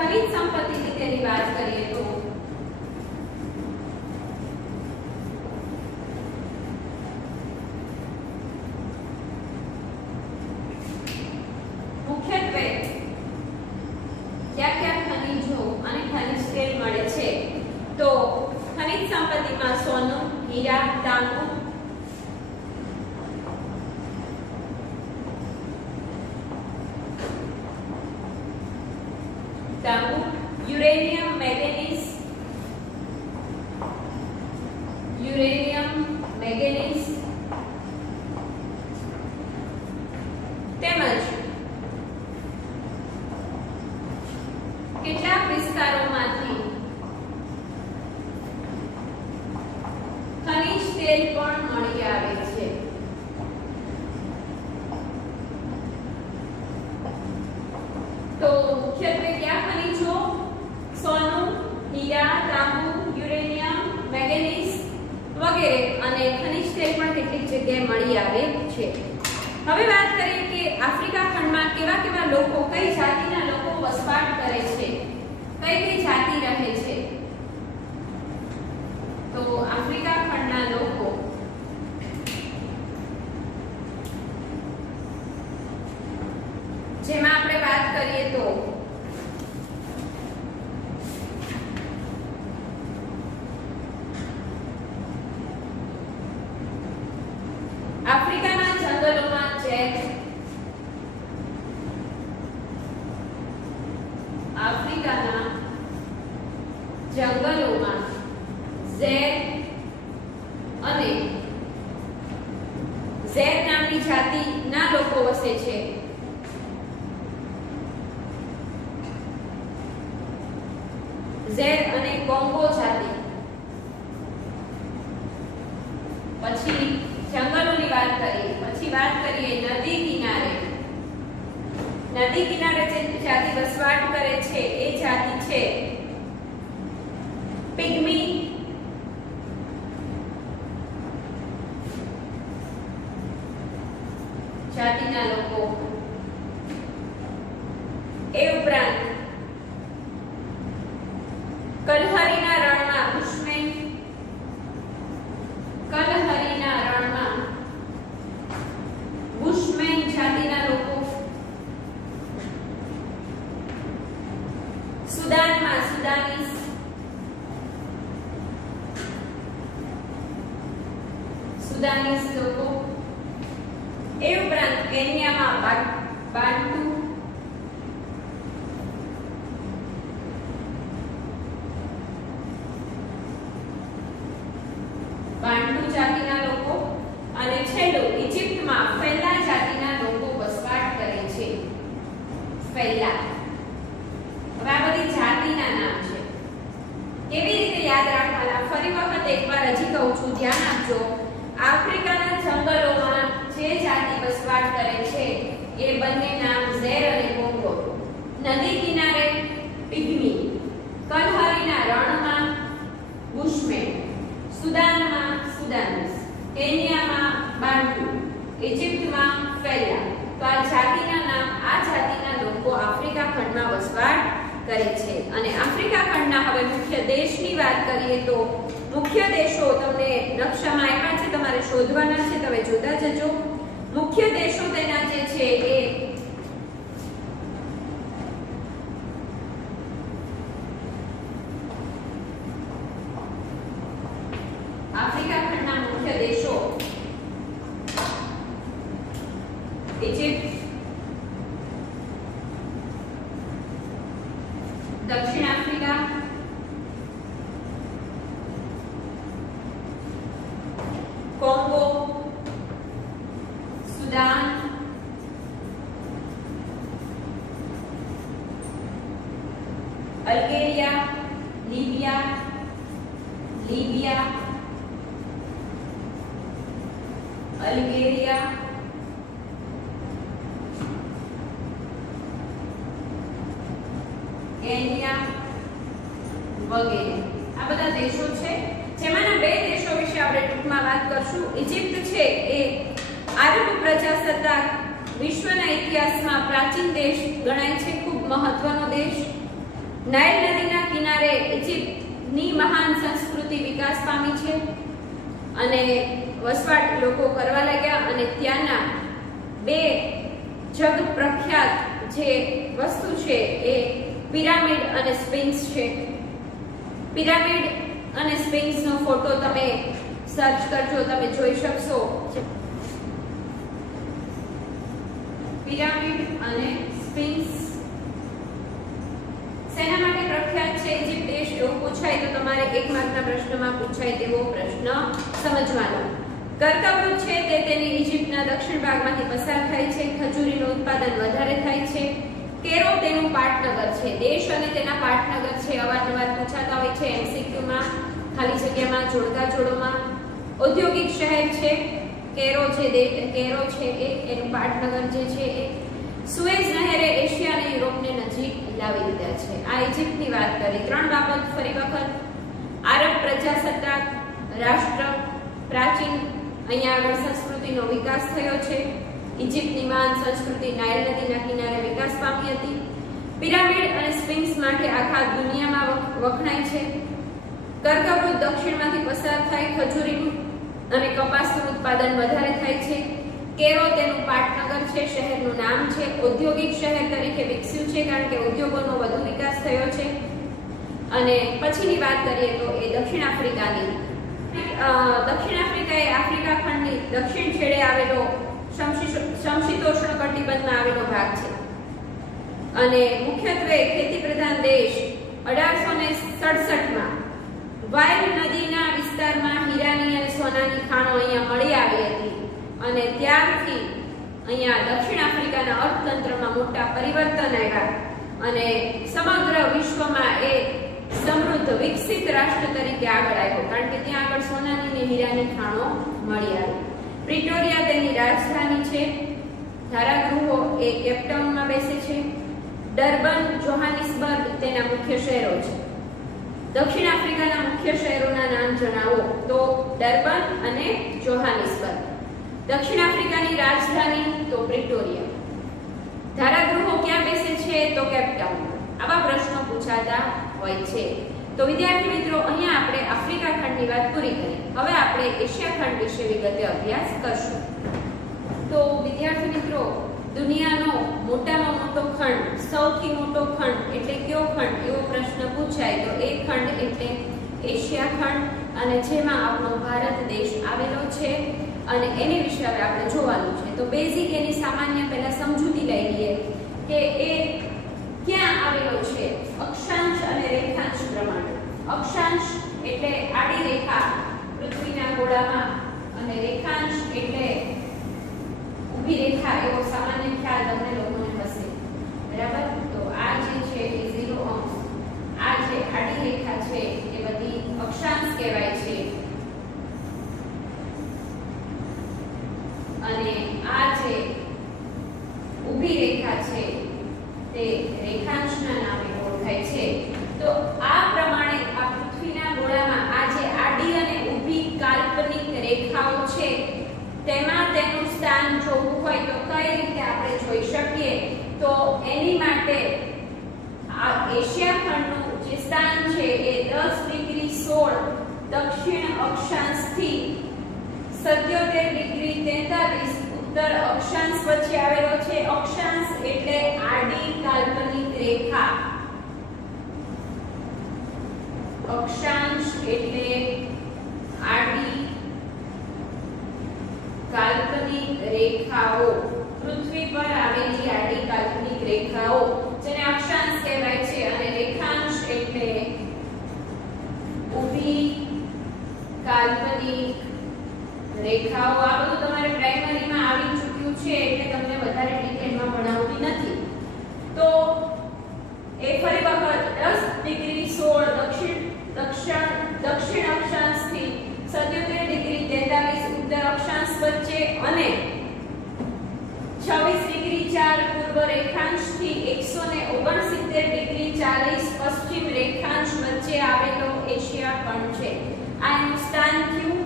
ખનિજ સંપત્તિ તેની વાત કરીએ તો મુખ્યત્વે ક્યાં ખનિજો અને ખનિજ તેલ મળે છે તો ખનિજ સંપત્તિમાં સોનું, હીરા, તાંબુ, યુરેનિયમ, મેંગેનીઝ, તેમજ કેટલાક વિસ્તારોમાંથી ખનિજ તેલ પણ મળી આવે છે. તો મુખ્યત્વે કયા ખનિજો? સોનું, હીરા, તાંબુ, યુરેનિયમ, મેંગેનીઝ વગેરે, અને ખનિજ તેલ પણ કેટલીક જગ્યાએ મળી આવે છે. હવે વાત કરીએ કે આફ્રિકા ખંડમાં કેવા લોકો, કઈ જાતિના લોકો વસવાટ કરે છે, કઈ જાતિ રહે છે. તો આફ્રિકા ખંડના લોકો જેમાં આપણે વાત કરીએ તો આફ્રિકાના જંગલોમાં જેક, આફ્રિકાના જંગલોમાં ઝેર અને ઝેર નામની જાતિના લોકો વસે છે. ઝેર અને કોંગો જાતિ. પછી જંગલોની વાત કરીએ. પછી વાત કરીએ નદી કિનારે. નદી કિનારે જે જાતિ વસવાટ કરે છે એ જાતિ છે પિગ્મી જાતિના લોકો. એ ઉપરાંત કલહરીના રણમાં બુશમેન, કલહરીના રણમાં બુશમેન જાતિના લોકો. સુદાનમાં સુદાનીસ, સુદાનીસ લોકો. એ ઉપરાંત કેન્યામાં બાન્ટુ, બાન્ટુ જાતિના લોકો. અને છેલ્લું ઇજિપ્તમાં ફેલા જાતિના લોકો વસવાટ કરે છે. ફેલા. હવે આ બધી જાતિના નામ છે. કેવી રીતે યાદ રાખવાના? ફરી વખત એકવાર હજી કહું છું, ધ્યાન આપજો. આફ્રિકાના જંગલોમાં જે જાતિ વસવાટ કરે છે એ બંને નામ ઝેર અને કોંગો. નદી કિનારે પિગ્મી, કલહરીના રણમાં બુશમેન, સુદાનમાં સુદાનીસ, કેન્યામાં બાન્ટુ, ઇજિપ્તમાં ફેલા. તો આ જાતિના નામ, આ જાતિના લોકો આફ્રિકા ખંડમાં વસવાટ કરે છે. અને આફ્રિકા ખંડના હવે મુખ્ય દેશની વાત કરીએ તો મુખ્ય દેશો તમને નકશામાં આપ્યા છે, તમારે શોધવાના છે, તમે જોતા જજો. મુખ્ય દેશો તેના જે છે એ આફ્રિકા ખંડના મુખ્ય દેશો ઇજિપ્ત, દક્ષિણ આફ્રિકા, કોંગો, સુદાન, અલ્ગેરિયા, લીબિયા, અલ્ગેરિયા, કેન્યા વગેરે. આ બધા દેશો છે, જેમાંના બે દેશો વિશે આપણે ટૂંકમાં વાત કરશું. ઇજિપ્ત છે એ આરબ પ્રજાસત્તાક વિશ્વના ઇતિહાસમાં પ્રાચીન દેશ ગણાય છે, ખૂબ મહત્વનો દેશ. નાઇલ નદીના કિનારે ઇજિપ્તની મહાન સંસ્કૃતિ વિકાસ પામી છે અને વસવાટ લોકો કરવા લાગ્યા. અને ત્યાંના બે જગ પ્રખ્યાત જે વસ્તુ છે એ પિરામિડ અને સ્ફિન્ક્સ છે. પિરામિડ અને સ્ફિન્ક્સનો ફોટો તમે સર્ચ કરજો, તમે જોઈ શકશો. પિરામિડ અને સ્ફિન્ક્સ શેના માટે પ્રખ્યાત છે? ઇજિપ્ત દેશ એવું પૂછાય તો તમારે 1 માર્કના પ્રશ્નમાં પૂછાય તેવો પ્રશ્ન સમજવાનો. કર્કવૃત છે તે તેની ઇજિપ્તના દક્ષિણ ભાગમાંથી પસાર થાય છે. ખજૂરીનું ઉત્પાદન વધારે થાય છે. કેરો તેનું પાટનગર છે. દેશ અને તેના પાટનગર છે, અવારનવાર પૂછાતા હોય છે એમસીક્યુમાં, ખાલી જગ્યામાં, જોડકા જોડોમાં. ઔદ્યોગિક શહેર છે કેરો, કેરો છે એનું પાટનગર જે છે એ. સુએઝ નહેરે એશિયા અને યુરોપને નજીક લાવી દીધા છે. આ ઇજિપ્તની વાત કરી. 3 બાબત ફરી વખત. આરબ પ્રજાસત્તાક રાષ્ટ્ર, પ્રાચીન અહીંયા આગળ સંસ્કૃતિનો વિકાસ થયો છે. ઇજિપ્તની મહાન સંસ્કૃતિ નાઇલ નદીના કિનારે વિકાસ પામી હતી. પિરામિડ અને સ્ફિન્ક્સ માટે આખા દુનિયામાં વખણાય છે. કર્કવૃત દક્ષિણમાંથી પસાર થાય. ખજૂરીનું અને કપાસનું ઉત્પાદન વધારે થાય છે. કેરો તેનું પાટનગર છે, શહેરનું નામ છે. ઔદ્યોગિક શહેર તરીકે વિકસ્યું છે કારણ કે ઉદ્યોગોનો વધુ વિકાસ થયો છે. અને પછીની વાત કરીએ તો એ દક્ષિણ આફ્રિકાની. દક્ષિણ આફ્રિકા એ આફ્રિકા ખંડની દક્ષિણ છેડે આવેલો સમશીતોષ્ણ કટિબંધમાં આવેલો ભાગ છે અને મુખ્યત્વે ખેતી પ્રધાન દેશ. 1867માં વાઇલ નદીના વિસ્તારમાં હીરાની અને સોનાની ખાણો અહીંયા મળી આવી હતી અને ત્યારથી અહીંયા દક્ષિણ આફ્રિકાના અર્થતંત્રમાં મોટા પરિવર્તન આવ્યા અને સમગ્ર વિશ્વમાં એ સમૃદ્ધ વિકસિત રાષ્ટ્ર તરીકે આગળ આવ્યો, કારણ કે ત્યાં આગળ સોનાની ને હીરાની ખાણો મળી આવી. પ્રિટોરિયા તેની રાજધાની છે. ધારાગૃહો એ કેપટાઉનમાં બેસે છે. ડર્બન, જોહાનિસબર્ગ તેના મુખ્ય શહેરો છે. દક્ષિણ આફ્રિકાના મુખ્ય શહેરોના નામ જણાવો. તો ડર્બન અને જોહાનિસબર્ગ. દક્ષિણ આફ્રિકાની રાજધાની તો પ્રિટોરિયા. ધારાગૃહો ક્યાં બેસે છે? તો કેપટાઉન. આવા પ્રશ્નો પૂછાતા હોય છે. તો વિદ્યાર્થી મિત્રો, અહીંયા આપણે આફ્રિકા ખંડની વાત પૂરી કરી. હવે આપણે એશિયા ખંડ વિશે વિગતે અભ્યાસ કરશું. તો વિદ્યાર્થી મિત્રો, દુનિયાનો મોટામાં મોટો ખંડ, સૌથી મોટો ખંડ એટલે કયો ખંડ એવો પ્રશ્ન પૂછાય તો એ ખંડ એટલે એશિયા ખંડ, અને જેમાં આપણો ભારત દેશ આવેલો છે. અને એની વિશે હવે આપણે જોવાનું છે. તો બેઝિક એની સામાન્ય પહેલા સમજૂતી લઈ લઈએ કે એ ક્યાં આવેલો છે. અક્ષાંશ અને રેખાંશ પ્રમાણે. અક્ષાંશ એટલે આડી રેખા પૃથ્વીના ગોળામાં, અને રેખાંશ એટલે ઊભી રેખા, એવો સામાન્ય ખ્યાલ તમને લોકોને હશે. બરાબર? તો આ જે છે એ 0 અંશ, આ જે આડી રેખા છે એ બધી અક્ષાંશ કહેવાય છે. અને આ જે ઊભી રેખા છે તે રેખાંશના નામે ઓળખાય છે. તો આ પ્રમાણે આ પૃથ્વીના ગોળામાં આ જે આડી અને ઊભી કાલ્પનિક રેખાઓ છે તેમાં તેનું સ્થાન જોવું હોય તો કઈ રીતે આપણે જોઈ શકીએ? તો એની માટે આ એશિયા ખંડનું જે સ્થાન છે એ 10 ડિગ્રી 16 દક્ષિણ અક્ષાંશથી 77 ડિગ્રી 43 ઉત્તર અક્ષાંશ વચ્ચે આવેલો છે. અક્ષાંશ એટલે આડી કાલ્પનિક રેખા. અક્ષાંશ એટલે આડી કાલ્પનિક રેખાઓ, પૃથ્વી પર આવેલી આડી કાલ્પનિક રેખાઓ જેને અક્ષાંશ કહેવાય છે. અને રેખાંશ એટલે ઊભી કાલ્પનિક રેખાઓ. આ બધું તમારે પ્રાઇમરીમાં આવી ચૂક્યું છે એટલે તમને વધારે ડિટેલમાં ભણાવતી નથી. તો એ ફરી વખત 10 ડિગ્રી 16 દક્ષિણ અક્ષાંશથી 77 ડિગ્રી 43 ઉત્તર અક્ષાંશ વચ્ચે, અને 26 ડિગ્રી 4 પૂર્વ રેખાંશથી 169 ડિગ્રી 40 પશ્ચિમ રેખાંશ વચ્ચે આવેલો એશિયા ખંડ છે. આ એનું સ્થાન થયું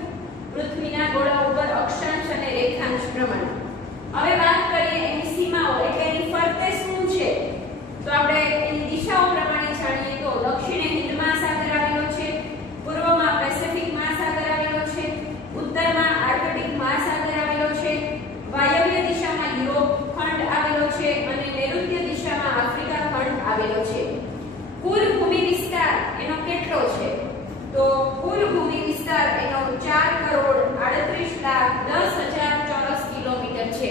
પૃથ્વીના ગોળા ઉપર અક્ષાંશ અને રેખાંશ પ્રમાણે. હવે વાત કરીએ એની સીમાઓ એટલે એની ફરતે શું છે. તો આપણે એની દિશાઓ પ્રમાણે જાણીએ તો દક્ષિણે હિંદ મહાસાગર આવેલો છે, પૂર્વમાં પેસિફિક મહાસાગર આવેલો છે, ઉત્તરમાં આર્કટિક મહાસાગર આવેલો છે, વાયવ્ય દિશામાં યુરોપ ખંડ આવેલો છે, અને નૈઋત્ય દિશામાં આફ્રિકા ખંડ આવેલો છે. કુલ ભૂમિ વિસ્તાર એનો કેટલો છે? તો કુલ ભૂમિ વિસ્તાર એનો 4,38,10,000 ચોરસ કિલોમીટર છે.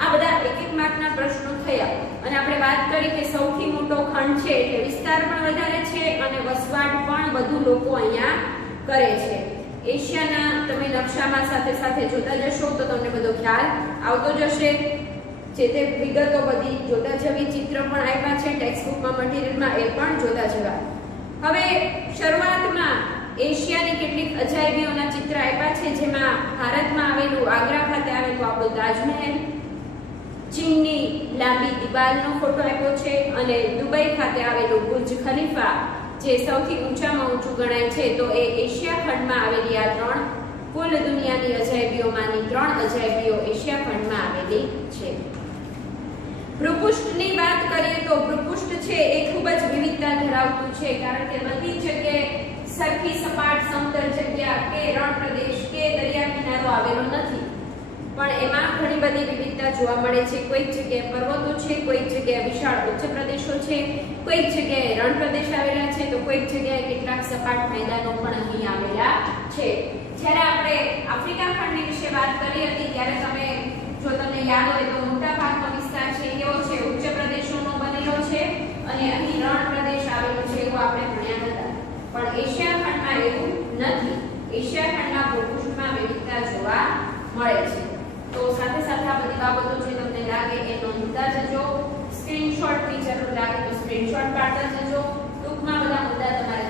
આ બધા એક એક માર્કના પ્રશ્નો થયા. અને આપણે વાત કરી કે સૌથી મોટો ખંડ છે એટલે વિસ્તાર પણ વધારે છે અને વસવાટ પણ વધુ લોકો અહીંયા કરે છે. એશિયાના તમે નકશામાં સાથે સાથે જોતા જશો તો તમને બધો ખ્યાલ આવતો જશે. જે તે વિગતો બધી જોતા જવી, ચિત્ર પણ આપ્યા છે ટેક્સ્ટબુકમાં, મટીરીયલમાં, એ પણ જોતા જવા. હવે શરૂઆતમાં એશિયાની કેટલીક અજાયબીઓના ચિત્ર આપ્યા છે, જેમાં ભારતમાં આવેલું આગ્રા ખાતે આવેલું આપણું તાજમહેલ, ચીનની લાંબી દિવાલનો ફોટો આપ્યો છે, અને દુબઈ ખાતે આવેલું બુર્જ ખલીફા જે સૌથી ઊંચામાં ઊંચું ગણાય છે. તો એ એશિયા ખંડમાં આવેલી આ ત્રણ કુલ દુનિયાની અજાયબીઓમાંની 3 અજાયબીઓ એશિયા ખંડમાં આવેલી છે. ભૂપૃષ્ઠની વાત કરીએ તો ભૂપૃષ્ઠ છે એ ખૂબ જ વિવિધતા ધરાવતું છે, કારણ કે બધી જગ્યાએ સરખી સપાટ સમતલ જગ્યા કે રણ પ્રદેશ કે દરિયા કિનારો આવેલો નથી, પણ એમાં ઘણી બધી વિવિધતા જોવા મળે છે. કોઈક જગ્યાએ પર્વતો છે, કોઈક જગ્યાએ વિશાળ ઉચ્ચ પ્રદેશો છે, કોઈક જગ્યાએ રણ પ્રદેશ આવેલા છે, તો કોઈક જગ્યાએ કેટલાક સપાટ મેદાનો પણ અહીં આવેલા છે. જ્યારે આપણે આફ્રિકા ખંડની વિશે વાત કરી હતી ત્યારે તમે જો તમને યાદ હોય તો મોટા ભાગનો વિસ્તાર છે કેવો છે? ઉચ્ચ પ્રદેશોનો બનેલો છે, અને અહીં રણ પ્રદેશ આવેલો છે એવું આપણે ભણ્યા હતા. પણ એશિયા ખંડમાં એવું નથી. એશિયા ખંડના ભૂપૃષ્ઠમાં વિવિધતા જોવા મળે છે. તો સાથે સાથે આ બધી બાબતો જે તમને લાગે એ નોંધતા જજો. સ્ક્રીનશોટની જરૂર લાગે તો સ્ક્રીનશોટ પાડતા જજો. ટૂંકમાં બધા મુદ્દા તમારે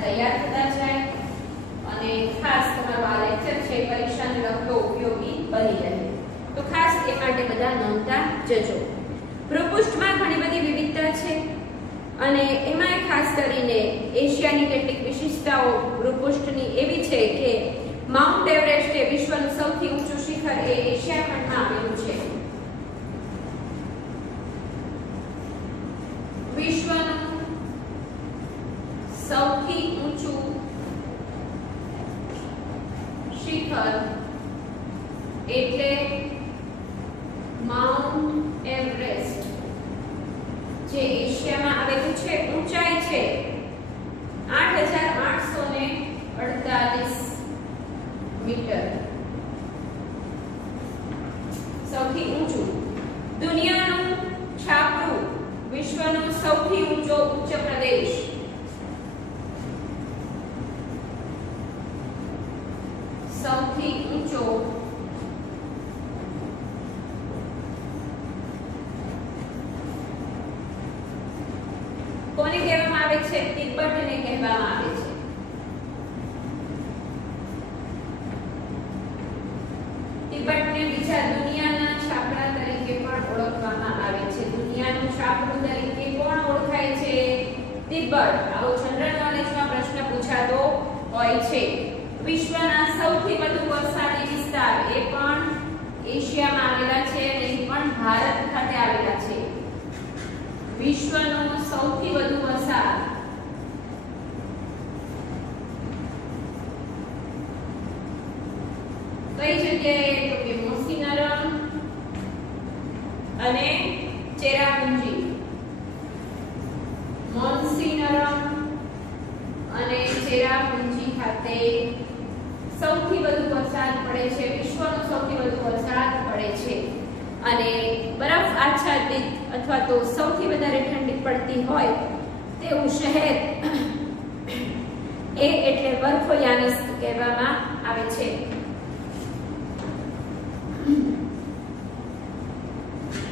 ખાસ તમારો આ લેક્ચર છે પરીક્ષાને લગતો ઉપયોગી બની રહે. તો ખાસ એ માટે બધા નોંધતા જજો. ભૂપૃષ્ઠમાં ઘણી બધી વિવિધતા છે અને એમાં ખાસ કરીને એશિયાની કેટલીક વિશિષ્ટતાઓ ભૂપૃષ્ઠની એવી છે કે માઉન્ટ એવરેસ્ટ એ વિશ્વનું સૌથી ઊંચું શિખર એ એશિયા ખંડમાં આવેલું છે. વિશ્વનું સૌથી ઊંચું શિખર એટલે માઉન્ટ એવરેસ્ટ જે એશિયામાં આવેલું છે. ઊંચાઈ છે 8848 મીટર. સૌથી ઊંચું. દુનિયાનું છાપરું વિશ્વનો સૌથી ઊંચો ઉચ્ચ પ્રદેશ. સૌથી ઊંચો કોને કહેવામાં આવે છે? તિબ્બતને કહેવામાં આવે છે. તિબ્બતને બીજા દુનિયાના છાપરા તરીકે પણ ઓળખવામાં આવે છે. દુનિયાનું છાપરું તરીકે કોણ ઓળખાય છે? તિબ્બત. આવો જનરલ નોલેજમાં પ્રશ્ન પૂછાતો હોય છે. વિશ્વના સૌથી વધુ વરસાદી વિસ્તાર એ પણ એશિયામાં આવેલા છે અને એ પણ ભારત ખાતે આવેલા છે. વિશ્વનો સૌથી વધુ વરસાદ કઈ જગ્યાએ? તો કે મોસીનરમ અને ચેરાપુંજી. મોન્સીનરમ અને ચેરાપુંજી ખાતે સૌથી વધુ વરસાદ પડે છે. વિશ્વનો સૌથી વધુ વરસાદ પડે છે અને બરફ આચ્છાદિત અથવા તો સૌથી વધારે ઠંડી પડતી હોય તેવું શહેર એ એટલે વર્ખોયાનસ કહેવામાં આવે છે.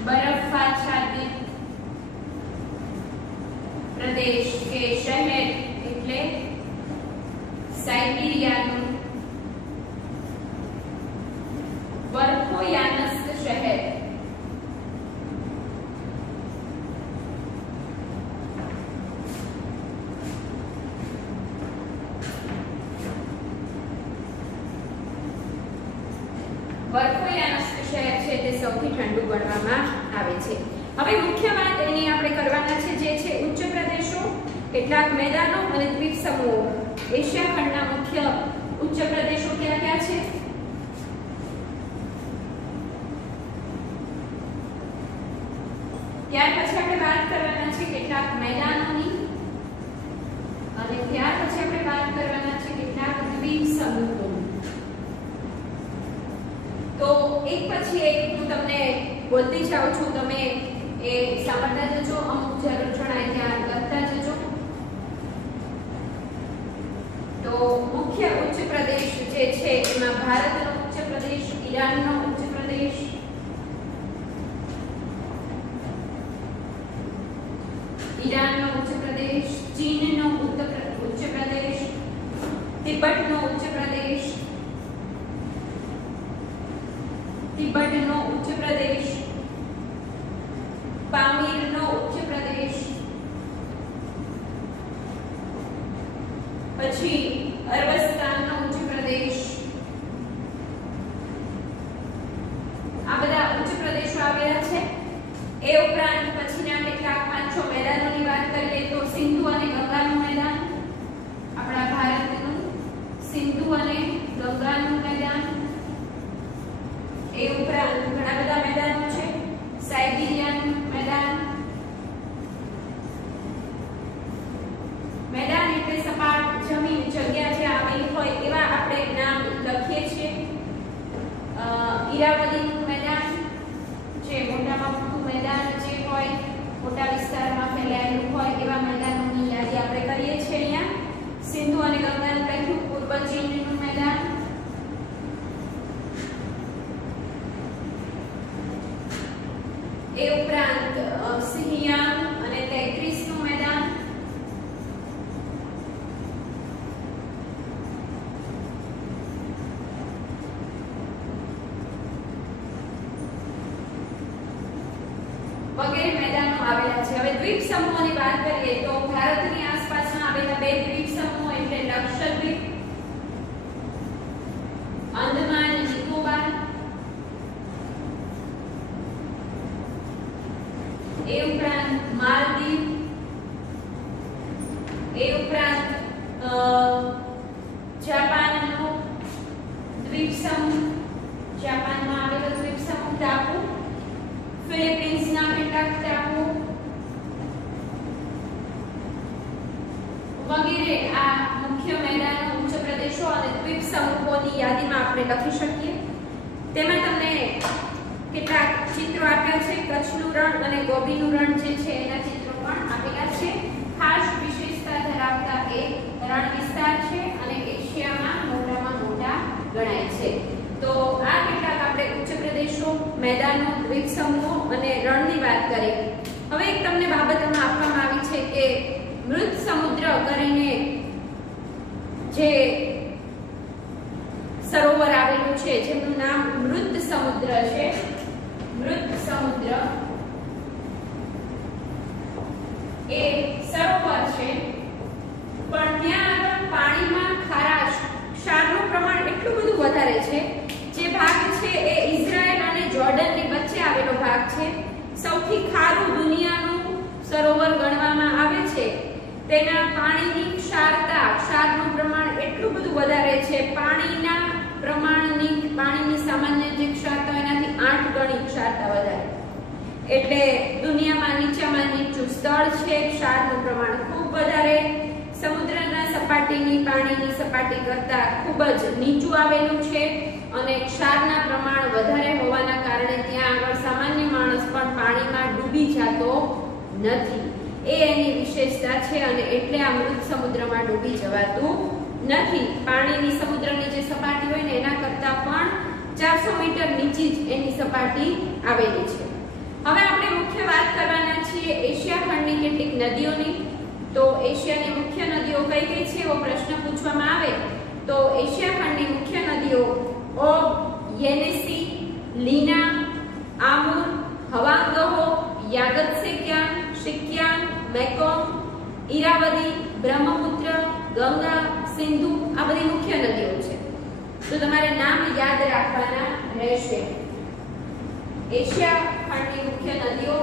બરફ આચ્છાદિત પ્રદેશ કે શહેર એટલે સાઇબિરિયાનું વર્ખોયાનસ શહેર. વર્ખોયાનસ શહેર છે તે સૌથી ઠંડુ ગણવામાં આવે છે. હવે મુખ્ય વાત એની આપણે કરવાના છે જે છે ઉચ્ચ પ્રદેશો, કેટલાક મેદાનો અને દ્વીપ સમૂહો. એશિયા ખંડના મુખ્ય ઉચ્ચ પ્રદેશો કયા કયા છે? ત્યાર પછી આપણે વાત કરવાના છે કેટલાક મેદાનોની અને ત્યાર પછી આપણે વાત કરવાના છે કેટલાક દ્વીપ સમૂહોની. તો એક પછી એક હું તમને બોલતી જાઉં છું, તમે એ સાંભળતા જજો, અમુક જરૂર જણાય ત્યાં લખતા જજો. તો મુખ્ય ઉચ્ચ પ્રદેશ જે છે એમાં ભારતનો ઉચ્ચ પ્રદેશ, ઈરાનનો ઉચ્ચ પ્રદેશ, ઈરાનનો ઉચ્ચ પ્રદેશ, ચીનનો ઉચ્ચ પ્રદેશ, તિબ્બતનો ઉચ્ચ પ્રદેશ, તિબ્બતનો ઉચ્ચ પ્રદેશ, પામીરનો ઉચ્ચ પ્રદેશ, પછી અરબસ્તાનનો ઉચ્ચ પ્રદેશ. આ બધા ઉચ્ચ પ્રદેશો આવેલા છે. એ ઉપરાંત પછીના કેટલાક 5-6 મેદાનોની વાત કરીએ તો સિંધુ અને ગંગાનું મેદાન, આપણા ભારતનું સિંધુ અને ગંગાનું મેદાન. એ ઉપરાંત ઘણા બધા મેદાનો છે. સાઇબિરિયાનું મેદાન. મેદાન એટલે સપાટ જમીન, જગ્યા જે આવેલી હોય એવા આપણે નામ લખીએ છીએ. ઈરાવદીનું મેદાન જે મોટામાં મોટું મેદાન જે હોય, મોટા વિસ્તારમાં ફેલાયેલું હોય એવા મેદાનોની યાદી આપણે કરીએ છીએ અહીંયા. સિંધુ અને ગંગાનું લખ્યું. પૂર્વ ચીનનું મેદાન, એ ઉપરાંત સિંહિયાન અને તેત્રીસનું મેદાન, આવેલા છે. હવે દ્વીપ સમૂહોની વાત કરીએ તો ભારતની આસપાસમાં આવેલા બે દ્વીપ સમૂહો એટલે લક્ષદ્વીપ, અંદમાન નિકોબાર, એ ઉપરાંત માલદીવ, એ ઉપરાંત જાપાનનો દ્વીપ સમૂહ, જાપાનમાં આવેલો દ્વીપ સમૂહ ટાપુ, ફિલિપિન્સના કેટલાક ટાપુ વગેરે આ મુખ્ય મેદાનો, ઉચ્ચ પ્રદેશો અને દ્વીપ સમૂહોની યાદીમાં આપણે લખી શકીએ. તેમાં તમને કેટલાક ચિત્રો આપ્યા છે. કચ્છનું રણ અને ગોબીનું રણ જે છે એના ચિત્રો પણ આપેલા છે. ખાસ વિશેષતા ધરાવતા એક રણ વિસ્તાર છે અને એશિયામાં મોટામાં મોટા ગણાય છે. તો આ કેટલાક આપણે ઉચ્ચ પ્રદેશો, મેદાનો, દ્વીપ સમૂહો અને રણની વાત કરી. હવે એક તમને બાબતમાં આપવામાં આવી છે કે મૃત સમુદ્ર કરીને જે સરોવર આવેલું છે જેનું નામ મૃત સમુદ્ર છે. મૃત સમુદ્ર એ સરોવર છે, પણ ત્યાં આગળ પાણીમાં ખારાશ, ક્ષારનું પ્રમાણ એટલું બધું વધારે છે. જે ભાગ છે એ ઇઝરાયલ અને જોર્ડનની વચ્ચે આવેલો ભાગ છે. સૌથી ખારું દુનિયાનું સરોવર ગણવામાં આવે છે. તેના પાણીની ક્ષારતા, ક્ષારનું પ્રમાણ એટલું બધું વધારે છે. પાણીના પ્રમાણની, પાણીની સામાન્ય જે ક્ષારતા એનાથી 8 ગણી ક્ષારતા વધારે. એટલે દુનિયામાં નીચામાં નીચું સ્થળ છે. ક્ષારનું પ્રમાણ ખૂબ વધારે, સમુદ્રના સપાટીની પાણીની સપાટી કરતાં ખૂબ જ નીચું આવેલું છે અને ક્ષારના પ્રમાણ વધારે હોવાના કારણે ત્યાં આગળ સામાન્ય માણસ પણ પાણીમાં ડૂબી જતો નથી. એ એની વિશેષતા છે અને એટલે આ મૃત સમુદ્રમાં ડૂબી જવાતું નથી. પાણીની, સમુદ્રની જે સપાટી હોય ને એના કરતાં પણ 400 મીટર નીચી જ એની સપાટી આવેલી છે. હવે આપણે મુખ્ય વાત કરવાના છીએ એશિયા ખંડની કેટલીક નદીઓની. તો એશિયાની મુખ્ય નદીઓ કઈ કઈ છે એવો પ્રશ્ન પૂછવામાં આવે તો એશિયા ખંડની મુખ્ય નદીઓ ઓબ, યેનેસી, લીના, આમુર, હવાંગહો, યાગત્સે-ક્યાન, શિક્યાન, મેકોંગ, ઈરાવદી, બ્રહ્મપુત્ર, ગંગા, સિંધુ આ બધી મુખ્ય નદીઓ છે. તો તમારે નામ યાદ રાખવાના રહેશે. એશિયા ખંડની મુખ્ય નદીઓ,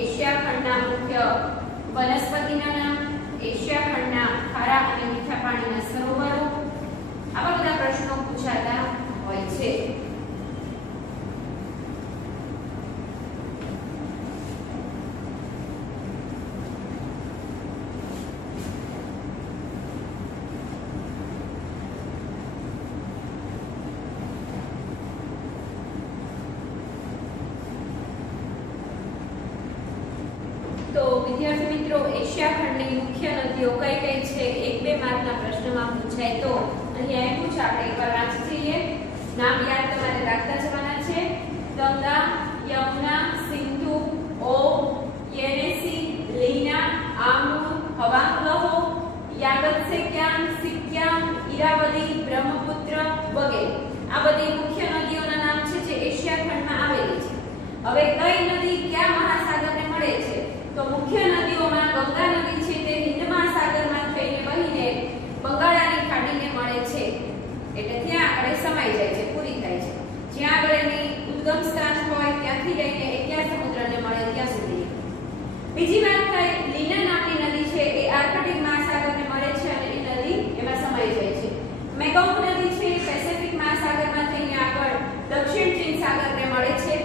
એશિયા ખંડના મુખ્ય વનસ્પતિના નામ, એશિયા ખંડના ખારા અને મીઠા પાણીના સરોવરો, આવા બધા પ્રશ્નો પૂછાતા હોય છે. તો વિદ્યાર્થી મિત્રો, એશિયા ખંડની મુખ્ય નદીઓ કઈ કઈ છે 1-2 માર્કના પ્રશ્નમાં પૂછાય તો અહીં આપ્યું છે, આપણે એકવાર વાંચી લઈએ. નામ યાદ તમારે રાખતા જવાના છે. ગંગા, યમુના, સિંધુ, ઓબ, યેનેસી, લીના, આમુર, હવાંગહો, યાગત્સે-ક્યાન, સિક્યામ, ઈરાવદી, બ્રહ્મપુત્ર વગેરે આ બધી મુખ્ય નદીઓના નામ છે જે એશિયા ખંડમાં આવેલી છે. હવે કઈ નદી કયા મહાસાગરને મળે છે? તો મુખ્ય નદીઓમાં ગંગા નદી છે તે હિન્દ મહાસાગરમાં થઈને વહીને બંગાળાની ખાડીને મળે છે. એટલે ત્યાં આગળ સમાઈ જાય છે, પૂરી થાય છે. જ્યાં આગળ એની ઉદ્ગમ સ્થાન હોય ત્યાંથી લઈને એશિયા સમુદ્રને મળે ત્યાં સુધી. બીજી વાત થાય, લીના નામની નદી છે એ આર્કટિક મહાસાગરને મળે છે અને એ નદી એમાં સમાઈ જાય છે. મેકોંગ નદી છે એ પેસિફિક મહાસાગરમાં થઈને આગળ દક્ષિણ ચીન સાગરને મળે છે.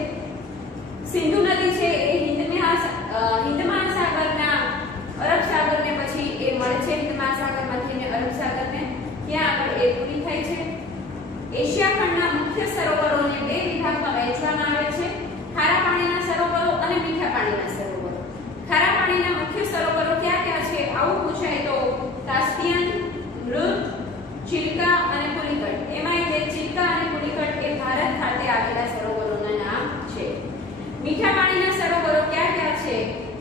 સિંધુ નદી છે એ હિન્દ મહાસાગરના અરબ સાગરને પછી એ મળે છે. હિન્દ મહાસાગરમાંથી ને અરબ સાગરને ત્યાં આગળ એ પૂરી થાય છે. એશિયા ખંડના મુખ્ય સરોવરોને 2 વિભાગમાં વહેંચવામાં આવે છે: ખારા પાણીના સરોવરો અને મીઠા પાણીના સરોવરો. ખારા પાણીના મુખ્ય સરોવરો ક્યાં ક્યાં છે આવું પૂછાય તો કાસ્પિયન, મૃત, ચિલ્કા અને પુલિકટ. એમાં જે ચિલ્કા અને પુલિકટ એ ભારત ખાતે આવેલા સરોવરોના નામ છે. મીઠા પાણીના સરોવરો ક્યાં ક્યાં છે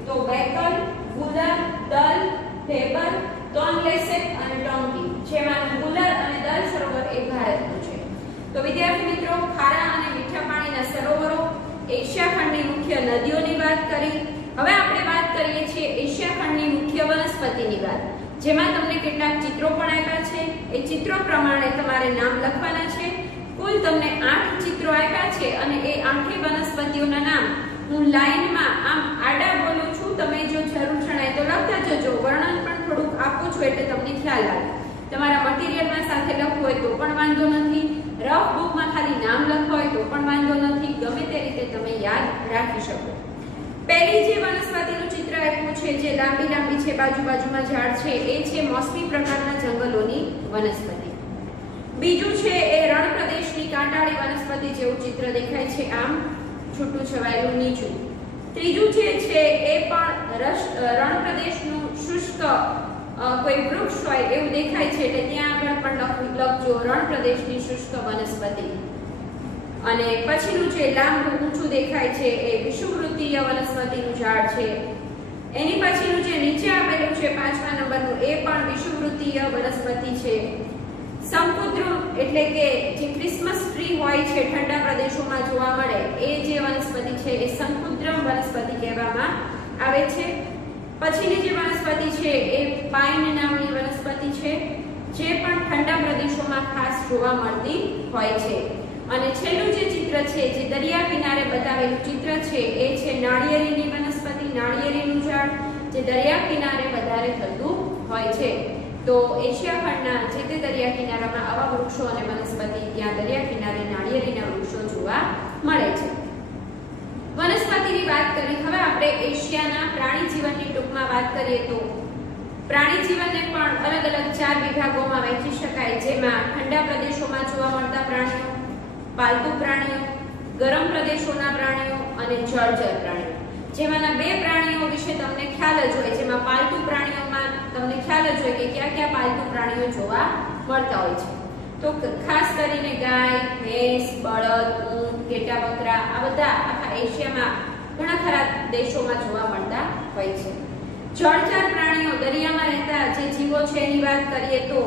તો બેકલ, ગુલર, દલ, ઢેબર, તોનલેસેપ અને ટોંકી. જેમાં ગુલર અને દલ સરોવર એ ભારતનું છે. તો વિદ્યાર્થી મિત્રો, ખારા અને મીઠા પાણીના સરોવરો, એશિયા ખંડની મુખ્ય નદીઓની વાત કરી. હવે આપણે વનસ્પતિની વાત, જેમાં તમને કેટલાક ચિત્રો પણ આપ્યા છે. એ ચિત્રો પ્રમાણે તમારે નામ લખવાના છે. કુલ તમને 8 ચિત્રો આપ્યા છે અને એ 8 વનસ્પતિઓના નામ હું લાઈનમાં આમ આડા બોલું છું. તમે જો જરૂર જણાય તો લખતા જજો. વર્ણન પણ થોડુંક આપું છું એટલે તમને ખ્યાલ આવે. તમારા મટીરીયલમાં સાથે લખવું હોય તો પણ વાંધો નથી, રફ બુકમાં ખાલી નામ લખવા હોય તો પણ વાંધો નથી. ગમે તે રીતે તમે યાદ રાખી શકો. પહેલી જે વનસ્પતિનું ચિત્ર આપ્યું છે, જે લાંબી લાંબી છે, બાજુમાં ઝાડ છે, એ છે મોસમી પ્રકારના જંગલોની વનસ્પતિ. બીજું છે એ રણ પ્રદેશની કાંટાળી વનસ્પતિ જેવું ચિત્ર દેખાય છે, આમ છૂટું છવાયેલું નીચું. ત્રીજું છે એ પણ રણ પ્રદેશનું શુષ્ક કોઈ વૃક્ષ હોય એવું દેખાય છે એટલે ત્યાં આગળ પણ લખજો રણ પ્રદેશની શુષ્ક વનસ્પતિ. અને પછીનું જે લાંબુ ઊંચું દેખાય છે એ વિષુવવૃત્તીય વનસ્પતિનું ઝાડ છે. એની પછીનું જે નીચે આપેલું છે 5મા નંબરનું, એ પણ વિષુવવૃત્તીય વનસ્પતિ છે. શંકુદ્રુમ એટલે કે જે ક્રિસમસ ટ્રી હોય છે ઠંડા પ્રદેશોમાં જોવા મળે એ જે વનસ્પતિ છે એ શંકુદ્રમ વનસ્પતિ કહેવામાં આવે છે. પછીની જે વનસ્પતિ છે એ પાઇન નામની વનસ્પતિ છે, જે પણ ઠંડા પ્રદેશોમાં ખાસ જોવા મળતી હોય છે. અને છેલ્લું જે ચિત્ર છે, જે દરિયા કિનારે બતાવેલું ચિત્ર છે, એ છે નાળિયેરીની વનસ્પતિ, નાળિયેરીનું ઝાડ, જે દરિયા કિનારે વધારે થતું હોય છે. તો એશિયા ખંડના જે તે દરિયા કિનારામાં આવા વૃક્ષો અને વનસ્પતિ, ત્યાં દરિયા કિનારે નાળિયેરીના વૃક્ષો જોવા મળે છે. વનસ્પતિની વાત કરી. હવે આપણે એશિયાના પ્રાણી જીવનની ટૂંકમાં વાત કરીએ તો પ્રાણી જીવનને પણ અલગ અલગ 4 વિભાગોમાં વહેંચી શકાય, જેમાં ઠંડા પ્રદેશોમાં જોવા મળતા પ્રાણીઓ, પાલતુ પ્રાણીઓ, ગરમ પ્રદેશોના પ્રાણીઓ અને જળચર પ્રાણીઓ. જેમાંના 2 પ્રાણીઓ વિશે તમને ખ્યાલ જ હોય. જેમાં પાલતુ પ્રાણીઓમાં તમને ખ્યાલ જ હોય કે કયા કયા પાલતુ પ્રાણીઓ જોવા મળતા હોય છે. તો ખાસ કરીને ગાય, ભેંસ, બળદ, ઊંટ, ઘેટા બકરા, આ બધા આખા એશિયામાં ઘણા ખરા દેશોમાં જોવા મળતા હોય છે. જળચર પ્રાણીઓ, દરિયામાં રહેતા જે જીવો છે એની વાત કરીએ તો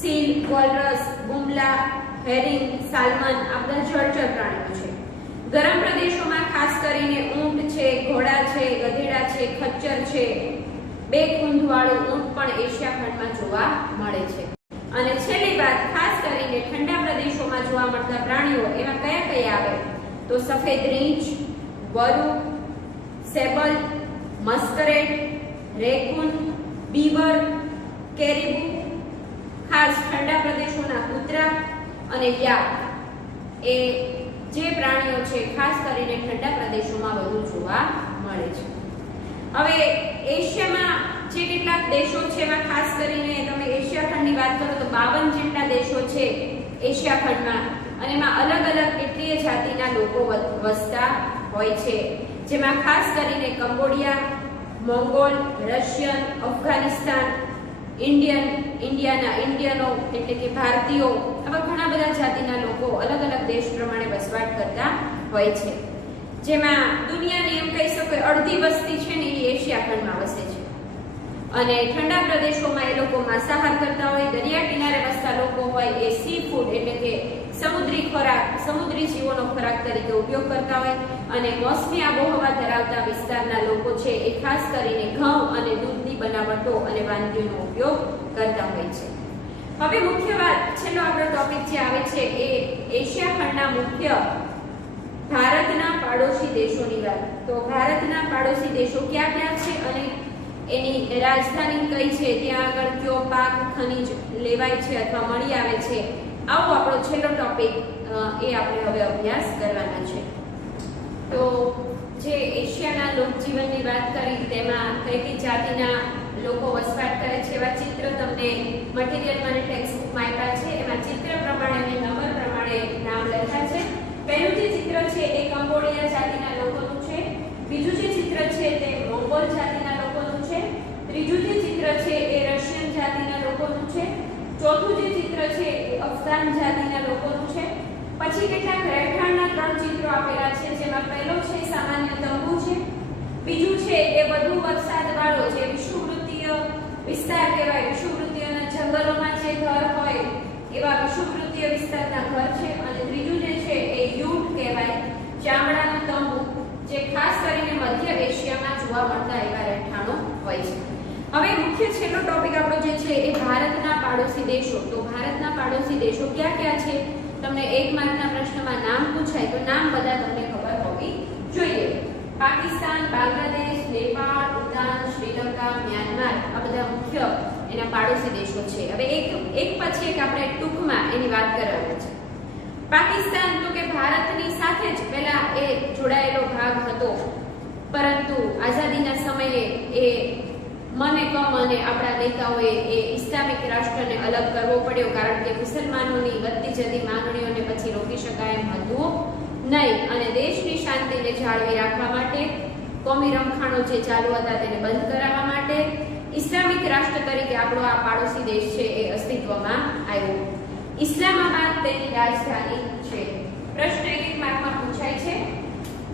સીલ, વોલરસ, બુમલા, હેરિંગ, સાલ્મન, આ બધા જળચર પ્રાણીઓ છે. ગરમ પ્રદેશોમાં ખાસ કરીને ઊંટ છે, ઘોડા છે, ગધેડા છે, ખચ્ચર છે, 2 ખૂંધવાળું ઊંટ પણ એશિયા ખંડમાં જોવા મળે છે. અને છેલ્લી વાત, ખાસ કરીને ઠંડા પ્રદેશોમાં જોવા મળતા પ્રાણીઓ એમાં કયા કયા આવે તો સફેદ રીંછ, વરુ, સેબલ, મસ્કરેટ, રેકૂન, બીવર, કેરીબુ, ખાસ ઠંડા પ્રદેશોના કૂતરા અને યાક, એ જે પ્રાણીઓ છે ખાસ કરીને ઠંડા પ્રદેશોમાં વધુ જોવા મળે છે. હવે એશિયામાં જે કેટલાક દેશો છે એમાં ખાસ કરીને તમે એશિયા ખંડની વાત કરો તો 52 જેટલા દેશો છે એશિયા ખંડમાં, અને એમાં અલગ અલગ કેટલીય જાતિના લોકો વસતા હોય છે. જેમાં ખાસ કરીને કંબોડિયા, મોંગોલ, રશિયન, અફઘાનિસ્તાન, ઇન્ડિયનો એટલે કે ભારતીયો, આવા ઘણા બધા જાતિના લોકો અલગ અલગ દેશ પ્રમાણે વસવાટ કરતા હોય છે. જેમાં દુનિયાની એમ કહી શકો અડધી વસ્તી છે ને એ એશિયા ખંડમાં વસે છે. અને ઠંડા પ્રદેશોમાં એ લોકો માંસાહાર કરતા હોય, દરિયા કિનારે વસતા લોકો હોય એ સી ફૂડ એટલે કે સમુદ્રી ખોરાક, સમુદ્રી જીવોનો ખોરાક તરીકે ઉપયોગ કરતા હોય. અને મોસમી આબોહવા ધરાવતા વિસ્તારના લોકો છે એ ખાસ કરીને ઘઉં અને દૂધની બનાવટો અને વાનગીઓનો ઉપયોગ કરતા હોય છે. હવે મુખ્ય વાત, છેલ્લો આપણો ટોપિક જે આવે છે એ એશિયા ખંડના મુખ્ય ભારતના પાડોશી દેશોની વાત. તો ભારતના પાડોશી દેશો કયા કયા છે અને એની રાજધાની કઈ છે, ત્યાં આગળ કયો પાક, ખનિજ લેવાય છે અથવા મળી આવે છે, આવો આપણો છેલ્લો ટોપિક એ આપણે હવે અભ્યાસ કરવાના છે. તો જે એશિયાના લોકજીવનની વાત કરી તેમાં કઈ કઈ જાતિના લોકો વસવાટ કરે છે એવા ચિત્ર તમને મટીરીયલમાં અને ટેક્સ્ટબુકમાં આપ્યા છે. એમાં ચિત્ર પ્રમાણે અને નંબર પ્રમાણે નામ લખ્યા છે. પહેલું જે ચિત્ર છે એ કંબોડિયા જાતિના લોકોનું છે. બીજું જે ચિત્ર છે તે મોંગોલ જાતિના લોકોનું છે. ત્રીજું જે ચિત્ર છે એ રશિયન જાતિના લોકોનું છે. ચોથું જે ચિત્ર છે એ અફઘાન જાતિના લોકોનું છે. પછી કેટલાક રહેઠાણના 3 ચિત્રો આપેલા છે, જેમાં પહેલો છે સામાન્ય તંબુ છે. બીજું છે એ વધુ વરસાદવાળો જે વિષુવવૃત્તીય વિસ્તાર કહેવાય, વિષુવવૃત્તીયના જંગલોમાં જે ઘર હોય એવા વિષુવવૃત્તીય વિસ્તારના ઘર છે. અને ત્રીજું જે છે એ યુટ કહેવાય, ચામડાનો તંબુ, જે ખાસ કરીને મધ્ય એશિયામાં જોવા મળતા એવા રહેઠાણો હોય છે. હવે મુખ્ય છેલ્લો ટોપિક આપણો જે છે એ ભારતના પાડોશી દેશો. તો ભારતના પાડોશી દેશો ક્યાં ક્યાં છે? તમને 1 માર્કના પ્રશ્નમાં નામ પૂછાય તો નામ બધા તમને ખબર હોવી જોઈએ. પાકિસ્તાન, બાંગ્લાદેશ, નેપાળ, ભૂતાન, શ્રીલંકા, મ્યાનમાર આ બધા મુખ્ય એના પાડોશી દેશો છે. હવે એક પછી એક આપણે ટૂંકમાં એની વાત કરવાની છે. પાકિસ્તાન તો કે ભારતની સાથે જ પહેલા એ જોડાયેલો ભાગ હતો, પરંતુ આઝાદીના સમયે એ મને કમ અને આપણા નેતાઓએ એ ઇસ્લામિક રાષ્ટ્રને અલગ કરવો પડ્યો, કારણ કે મુસલમાનોની વધતી જતી માંગણીઓને પછી રોકી શકાય એમ હતું નહીં, અને દેશની શાંતિને જાળવી રાખવા માટે, કોમી રમખાણો જે ચાલુ હતા તેને બંધ કરાવવા માટે ઇસ્લામિક રાષ્ટ્ર તરીકે આપણો આ પાડોશી દેશ છે એ અસ્તિત્વમાં આવ્યો. ઇસ્લામાબાદ તેની રાજધાની છે. પ્રશ્ન 1 માર્કમાં પૂછાય છે.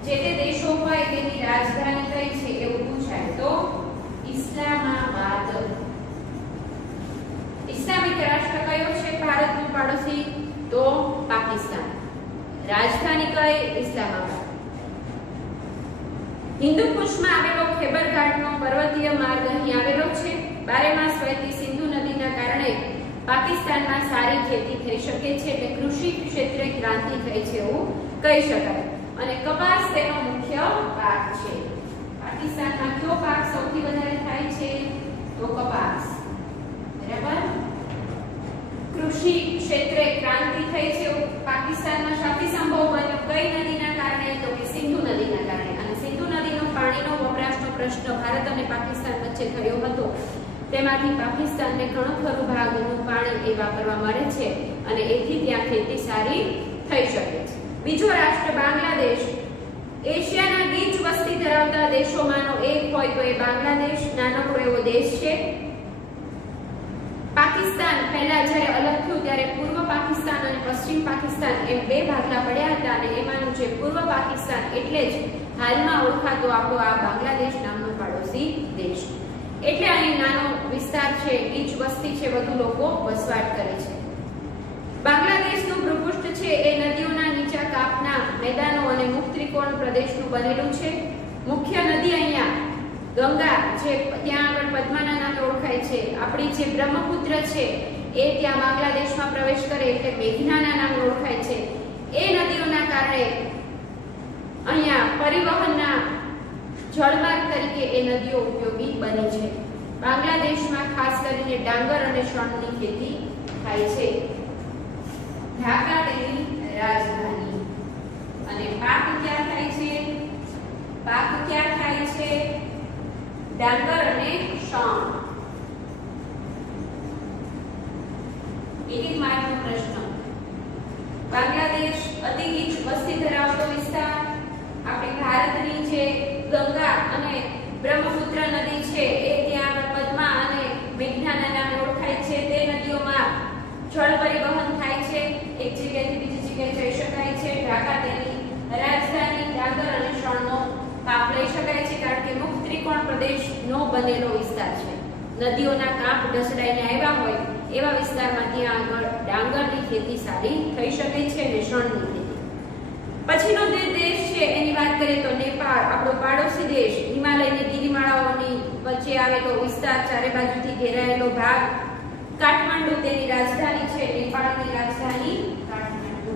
જે તે દેશો હોય તેની રાજધાની કઈ છે એવું પૂછાય તો ઇસ્લામાબાદ. ઇસ્લામિક રાષ્ટ્ર કયો છે ભારતનો પાડોશી? તો પાકિસ્તાન. રાજધાની કઈ? ઇસ્લામાબાદ. હિન્દુ કુશમાં આવેલો ખેબર ઘાટનો પર્વતીય માર્ગ અહીં આવેલો છે. બારેમાસ વહેતી સિંધુ નદીના કારણે પાકિસ્તાનમાં સારી ખેતી થઈ શકે છે, એટલે કૃષિ ક્ષેત્રે ક્રાંતિ થઈ છે એવું કહી શકાય. અને કપાસ તેનો મુખ્ય પાક છે. પાકિસ્તાનમાં કયો પાક સૌથી વધારે થાય છે? તો કપાસ. બરાબર. કૃષિ ક્ષેત્રે ક્રાંતિ થઈ છે એવું પાકિસ્તાનમાં શાથી સંભવ બન્યો? કઈ નદીના કારણે? તો કે સિંધુ નદીના કારણે. અને સિંધુ નદીનો પાણીનો વપરાશનો પ્રશ્ન ભારત અને પાકિસ્તાન વચ્ચે થયો હતો. તેમાંથી પાકિસ્તાનને ઘણું ખરું ભાગનું પાણી એ વાપરવા મળે છે, અને એથી ત્યાં ખેતી સારી થઈ શકે છે. બીજો રાષ્ટ્ર બાંગ્લાદેશ. એશિયાના ગીચ વસ્તી ધરાવતા દેશોમાંનો એક હોય તો એ બાંગ્લાદેશ નાનકડો એવો દેશ છે. પાકિસ્તાન પહેલા જ્યારે અલગ થયું ત્યારે પૂર્વ પાકિસ્તાન અને પશ્ચિમ પાકિસ્તાન એમ બે ભાગલા પડ્યા હતા, અને એમાંનું જે પૂર્વ પાકિસ્તાન એટલે જ હાલમાં ઓળખાતો આપણો આ બાંગ્લાદેશ નામનો પાડોશી દેશ. એટલે અહીં નાનો વિસ્તાર છે, ગીચ વસ્તી છે, વધુ લોકો વસવાટ કરે છે. બાંગ્લાદેશનું ભૂપૃષ્ઠ છે એ નદીઓના નીચા કાપના મેદાનો અને મુક્ત ત્રિકોણ પ્રદેશનું બનેલું છે. મુખ્ય નદી અહીંયા ગંગા, જે ત્યાં આગળ પદ્માના નામે ઓળખાય છે. આપણી જે બ્રહ્મપુત્ર છે એ ત્યાં બાંગ્લાદેશમાં પ્રવેશ કરે એટલે મેઘનાના નામે ઓળખાય છે. એ નદીઓના કારણે અહીંયા પરિવહનના જળમાર્ગ તરીકે એ નદીઓ ઉપયોગી બની છે. બાંગ્લાદેશમાં ખાસ કરીને ડાંગર અને શણની ખેતી થાય છે. ઢાકા તેની રાજધાની. અને પાક ક્યાં થાય છે? પાક ક્યાં થાય છે? ડાંગર અને શણ. એક માર્કનો પ્રશ્ન. બાંગ્લાદેશ અતિ ગીચ વસ્તી ધરાવતો વિસ્તાર. આપણી ભારતની જે ગંગા અને બ્રહ્મપુત્ર નદી છે એ ત્યાં પદ્મા અને મેઘનાના નામે ઓળખાય છે. તે નદીઓમાં જળ પરિવહન થાય છે, એક જગ્યાએથી બીજી જગ્યાએ જઈ શકાય છે. ઢાકા તેની રાજધાની. ડાંગર અને શણનો કાપ લઈ શકાય છે, કારણ કે મુક્ત ત્રિકોણ પ્રદેશનો બનેલો વિસ્તાર છે. નદીઓના કાપ ઢસડાઈને આવ્યા હોય એવા વિસ્તારમાં ત્યાં આગળ ડાંગરની ખેતી સારી થઈ શકે છે અને શણની ખેતી. પછીનો જે દેશ છે એની વાત કરીએ તો નેપાળ, આપણો પાડોશી દેશ. હિમાલયની ગિરિમાળાઓની વચ્ચે આવેલો વિસ્તાર, ચારે બાજુથી ઘેરાયેલો ભાગ. કાઠમાંડુ તેની રાજધાની છે. નેપાળની રાજધાની કાઠમાંડુ.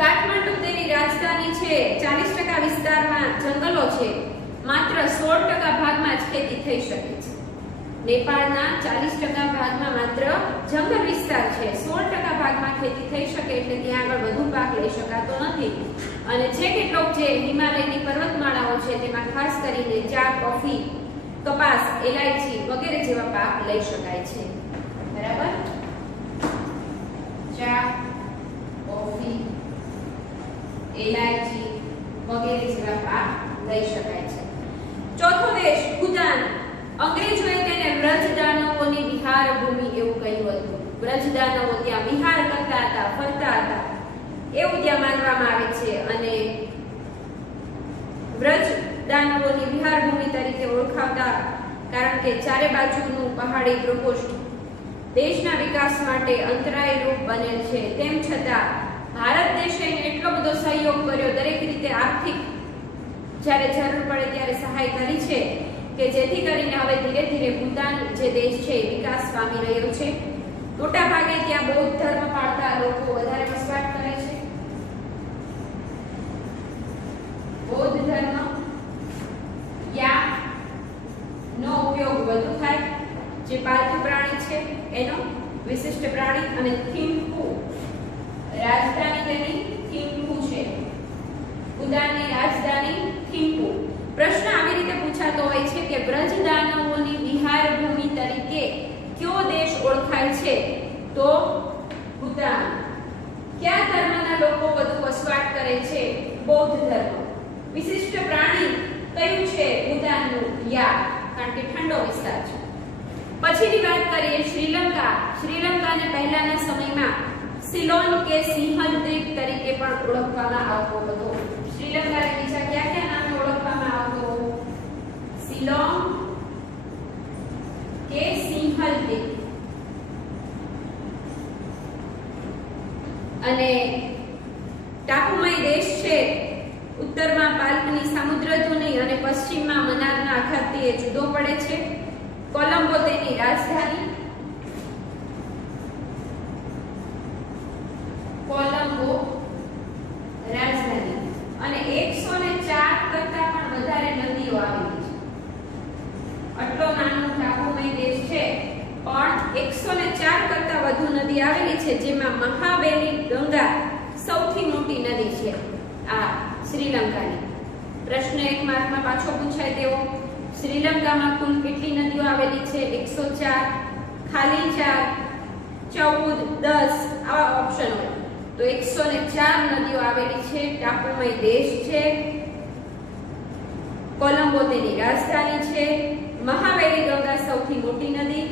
કાઠમાંડુ તેની રાજધાની છે. 40% વિસ્તારમાં જંગલો છે, માત્ર 16% ભાગમાં જ ખેતી થઈ શકે છે. નેપાળના 40% ભાગમાં માત્ર જંગલ વિસ્તાર છે, 16% ભાગમાં ખેતી થઈ શકે, એટલે ત્યાં આગળ વધુ પાક લઈ શકાતો નથી. અને જે કેટલોક જે હિમાલયની પર્વતમાળાઓ છે તેમાં ખાસ કરીને ચા, કોફી, કપાસ, એલાયચી વગેરે જેવા પાક લઈ શકાય છે. બરાબર. ચા, કોફી, એલાયચી વગેરે જેવા પાક લઈ શકાય છે. ચોથો દેશ ભૂતાન. અંગ્રેજોએ તેને વ્રજદાનવોની વિહાર ભૂમિ એવું કહ્યું હતું. વ્રજદાનવો ત્યાં વિહાર કરતા હતા, ફરતા હતા એવું ત્યાં માનવામાં આવે છે, અને વ્રજદાનવોની વિહાર ભૂમિ તરીકે ઓળખાવતા, કારણ કે ચારે બાજુનું પહાડી પ્રકોષ્ઠ દેશના વિકાસ માટે અંતરાયરૂપ બનેલ છે. તેમ છતાં ભારત દેશે એટલો બધો સહયોગ કર્યો, દરેક રીતે આર્થિક જ્યારે જરૂર પડે ત્યારે સહાય કરી છે કે જેથી કરીને હવે ધીરે ધીરે ભૂતાન જે દેશ છે વિકાસ પામી રહ્યો છે. મોટા ભાગે ત્યાં બૌદ્ધ ધર્મ પાળતા લોકો વધારે વસવાટ કરે છે. બૌદ્ધ ધર્મ યા નો ઉપયોગ વધુ થાય. જે પાલતુ પ્રાણી છે એનો વિશિષ્ટ પ્રાણી. અને થિમ્પુ રાજધાની તેની થિમ્પુ છે. ભૂતાનની રાજધાની થિમ્પુ. પ્રશ્ન આવી રીતે પૂછાતો હોય છે કે બ્રજદાનવોની વિહાર ભૂમિ તરીકે કયો દેશ ઓળખાય છે? તો ભૂતાન. કયા ધર્મના લોકો વધુ વસવાટ કરે છે? બૌદ્ધ ધર્મ. વિશિષ્ટ પ્રાણી કયું છે? ભૂતાનનું યાક, કારણ કે ઠંડો વિસ્તાર છે. પછીની વાત કરીએ શ્રીલંકા. શ્રીલંકાને પહેલાના સમયમાં સિલોન કે સિંહલ દ્વીપ તરીકે પણ ઓળખવામાં આવતો હતો. શ્રીલંકાને બીજા કયા કયા નામે ઓળખવામાં આવતો? સિલોન કે સિંહલ દ્વીપ. અને ટાપુમય દેશ છે. ઉત્તરમાં પાલ્કની સામુદ્રધુની અને પશ્ચિમમાં મનારના આઘાતથી એ જુદો પડે છે. કોલંબો તેની રાજધાની. કોલંબો રાજધાની. અને 104 કરતા પણ વધારે નદીઓ આવેલી છે. આટલો નાનો ટાપુમય દેશ છે પણ 104 કરતા વધુ નદી આવેલી છે, જેમાં મહાવેલી ગંગા સૌથી મોટી નદી છે આ શ્રીલંકાની. પ્રશ્ન 1 માર્કમાં પાછો પૂછાય તેવો. શ્રીલંકામાં કુલ કેટલી નદીઓ આવેલી છે? 104, ખાલી 4, 14, 10 આવા ઓપ્શન હોય તો 104 નદીઓ આવેલી છે. ટાપુમય દેશ છે. કોલંબો તેની રાજધાની છે. મહાવેલી ગંગા સૌથી મોટી નદી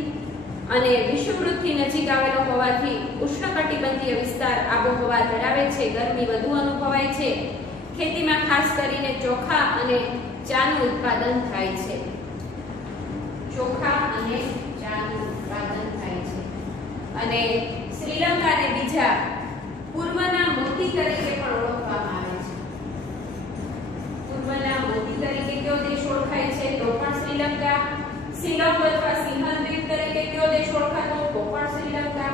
અને વિષુવવૃત્તથી નજીક આવેલો હોવાથી ઉષ્ણકટિબંધીય વિસ્તાર આબોહવા ધરાવે છે. ગરમી વધુ અનુભવાય છે. ખેતીમાં ખાસ કરીને ચોખા અને ચાનું ઉત્પાદન થાય છે. ચોખા અને ચાનું ઉત્પાદન થાય છે. અને શ્રીલંકાને બીજા પૂર્વના મોતી તરીકે પણ ઓળખવામાં આવે છે. પૂર્વના મોતી તરીકે કયો દેશ ઓળખાય છે? તો પણ શ્રીલંકા. સિલોન અથવા સિંહલ દ્વીપ તરીકે કયો દેશ ઓળખાતો? તો પણ શ્રીલંકા.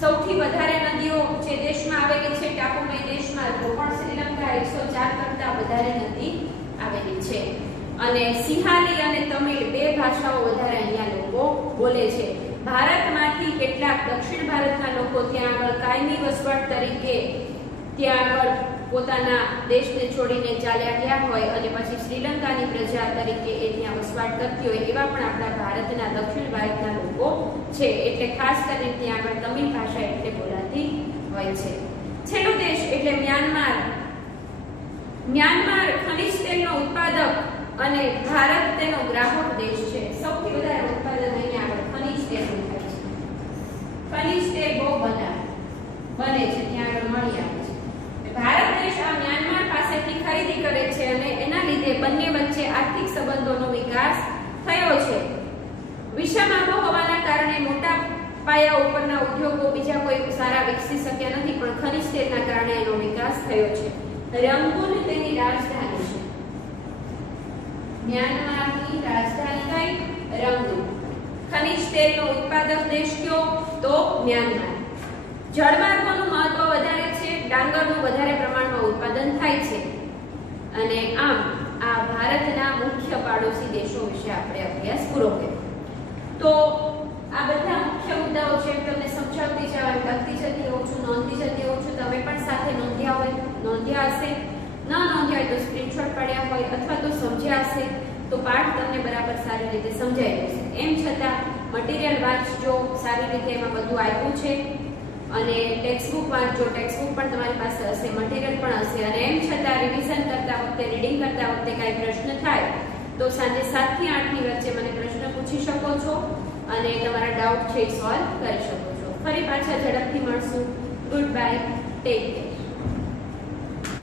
સૌથી વધારે નદીઓ જે દેશમાં આવેલી છે ટાપુમય દેશમાં, તો પણ શ્રીલંકા. 104 કરતા વધારે નદી આવેલી છે. અને સિંહાલી અને તમિળ બે ભાષાઓ વધારે અહીંયા લોકો બોલે છે. ભારતમાંથી કેટલાક દક્ષિણ ભારતના લોકો ત્યાં આગળ કાયમી વસવાટ તરીકે ત્યાં આગળ પોતાના દેશને છોડીને ચાલ્યા ગયા હોય અને પછી શ્રીલંકાની પ્રજા તરીકે એ ત્યાં વસવાટ કરતી હોય એવા પણ આપણા ભારતના દક્ષિણ ભારતના લોકો છે. એટલે ખાસ કરીને ત્યાં આગળ તમિળ ભાષા એટલે બોલાતી હોય છે. છેલ્લો દેશ એટલે મ્યાનમાર. મ્યાનમાર ખનિજ તેલનો ઉત્પાદક અને ભારત તેનો ગ્રાહક દેશ છે. સૌથી વધારે ઉત્પાદન અહીંયા આગળ ખનિજ તેલનું થાય છે. ખનિજ તેલ બહુ બને છે ત્યાં આગળ મળી આવે છે. ભારત દેશ આ મ્યાનમાર પાસેથી ખરીદી કરે છે અને એના લીધે બંને વચ્ચે આર્થિક સંબંધોનો વિકાસ થયો છે. વિષમ આબોહવાના કારણે મોટા પાયા ઉપરના ઉદ્યોગો બીજા કોઈ સારા વિકસી શક્યા નથી, પણ ખનિજ તેલના કારણે એનો વિકાસ થયો છે. રંગૂન તેની રાજધાની છે. મ્યાનમારની રાજધાની કઈ? રંગૂન. ખનિજ તેલનો ઉત્પાદક દેશ કયો? તો મ્યાનમાર. જળમાર્ગોનું મહત્વ વધારે છે. ડાંગરનું વધારે પ્રમાણમાં ઉત્પાદન થાય છે. અને આમ આ ભારતના મુખ્ય પાડોશી દેશો વિશે આપણે અભ્યાસ પૂરો કર્યો. તો આ બધા મુખ્ય મુદ્દાઓ છે તમને સમજાવતી જવાની, લખતી જતી હોઉં છું, નોંધતી જતી હોઉં છું. તમે પણ સાથે નોંધ્યા હશે. ન નોંધ્યા હોય તો સ્ક્રીનશોટ પડ્યા હોય અથવા તો સમજ્યા હશે તો પાઠ તમને બરાબર સારી રીતે સમજાઈ જશે. એમ છતાં મટીરિયલ વાંચજો સારી રીતે, એમાં બધું આપ્યું છે. અને ટેક્સ્ટબુક વાંચજો, ટેક્સ્ટબુક પણ તમારી પાસે હશે, મટીરિયલ પણ હશે. અને એમ છતાં રિવિઝન કરતા વખતે, રીડિંગ કરતા વખતે કાંઈ પ્રશ્ન થાય તો સાંજે 7 થી 8 ની વચ્ચે મને પ્રશ્ન પૂછી શકો છો અને તમારા ડાઉટ છે એ સોલ્વ કરી શકો છો. ફરી પાછા ઝડપથી મળશું. Good bye, take care.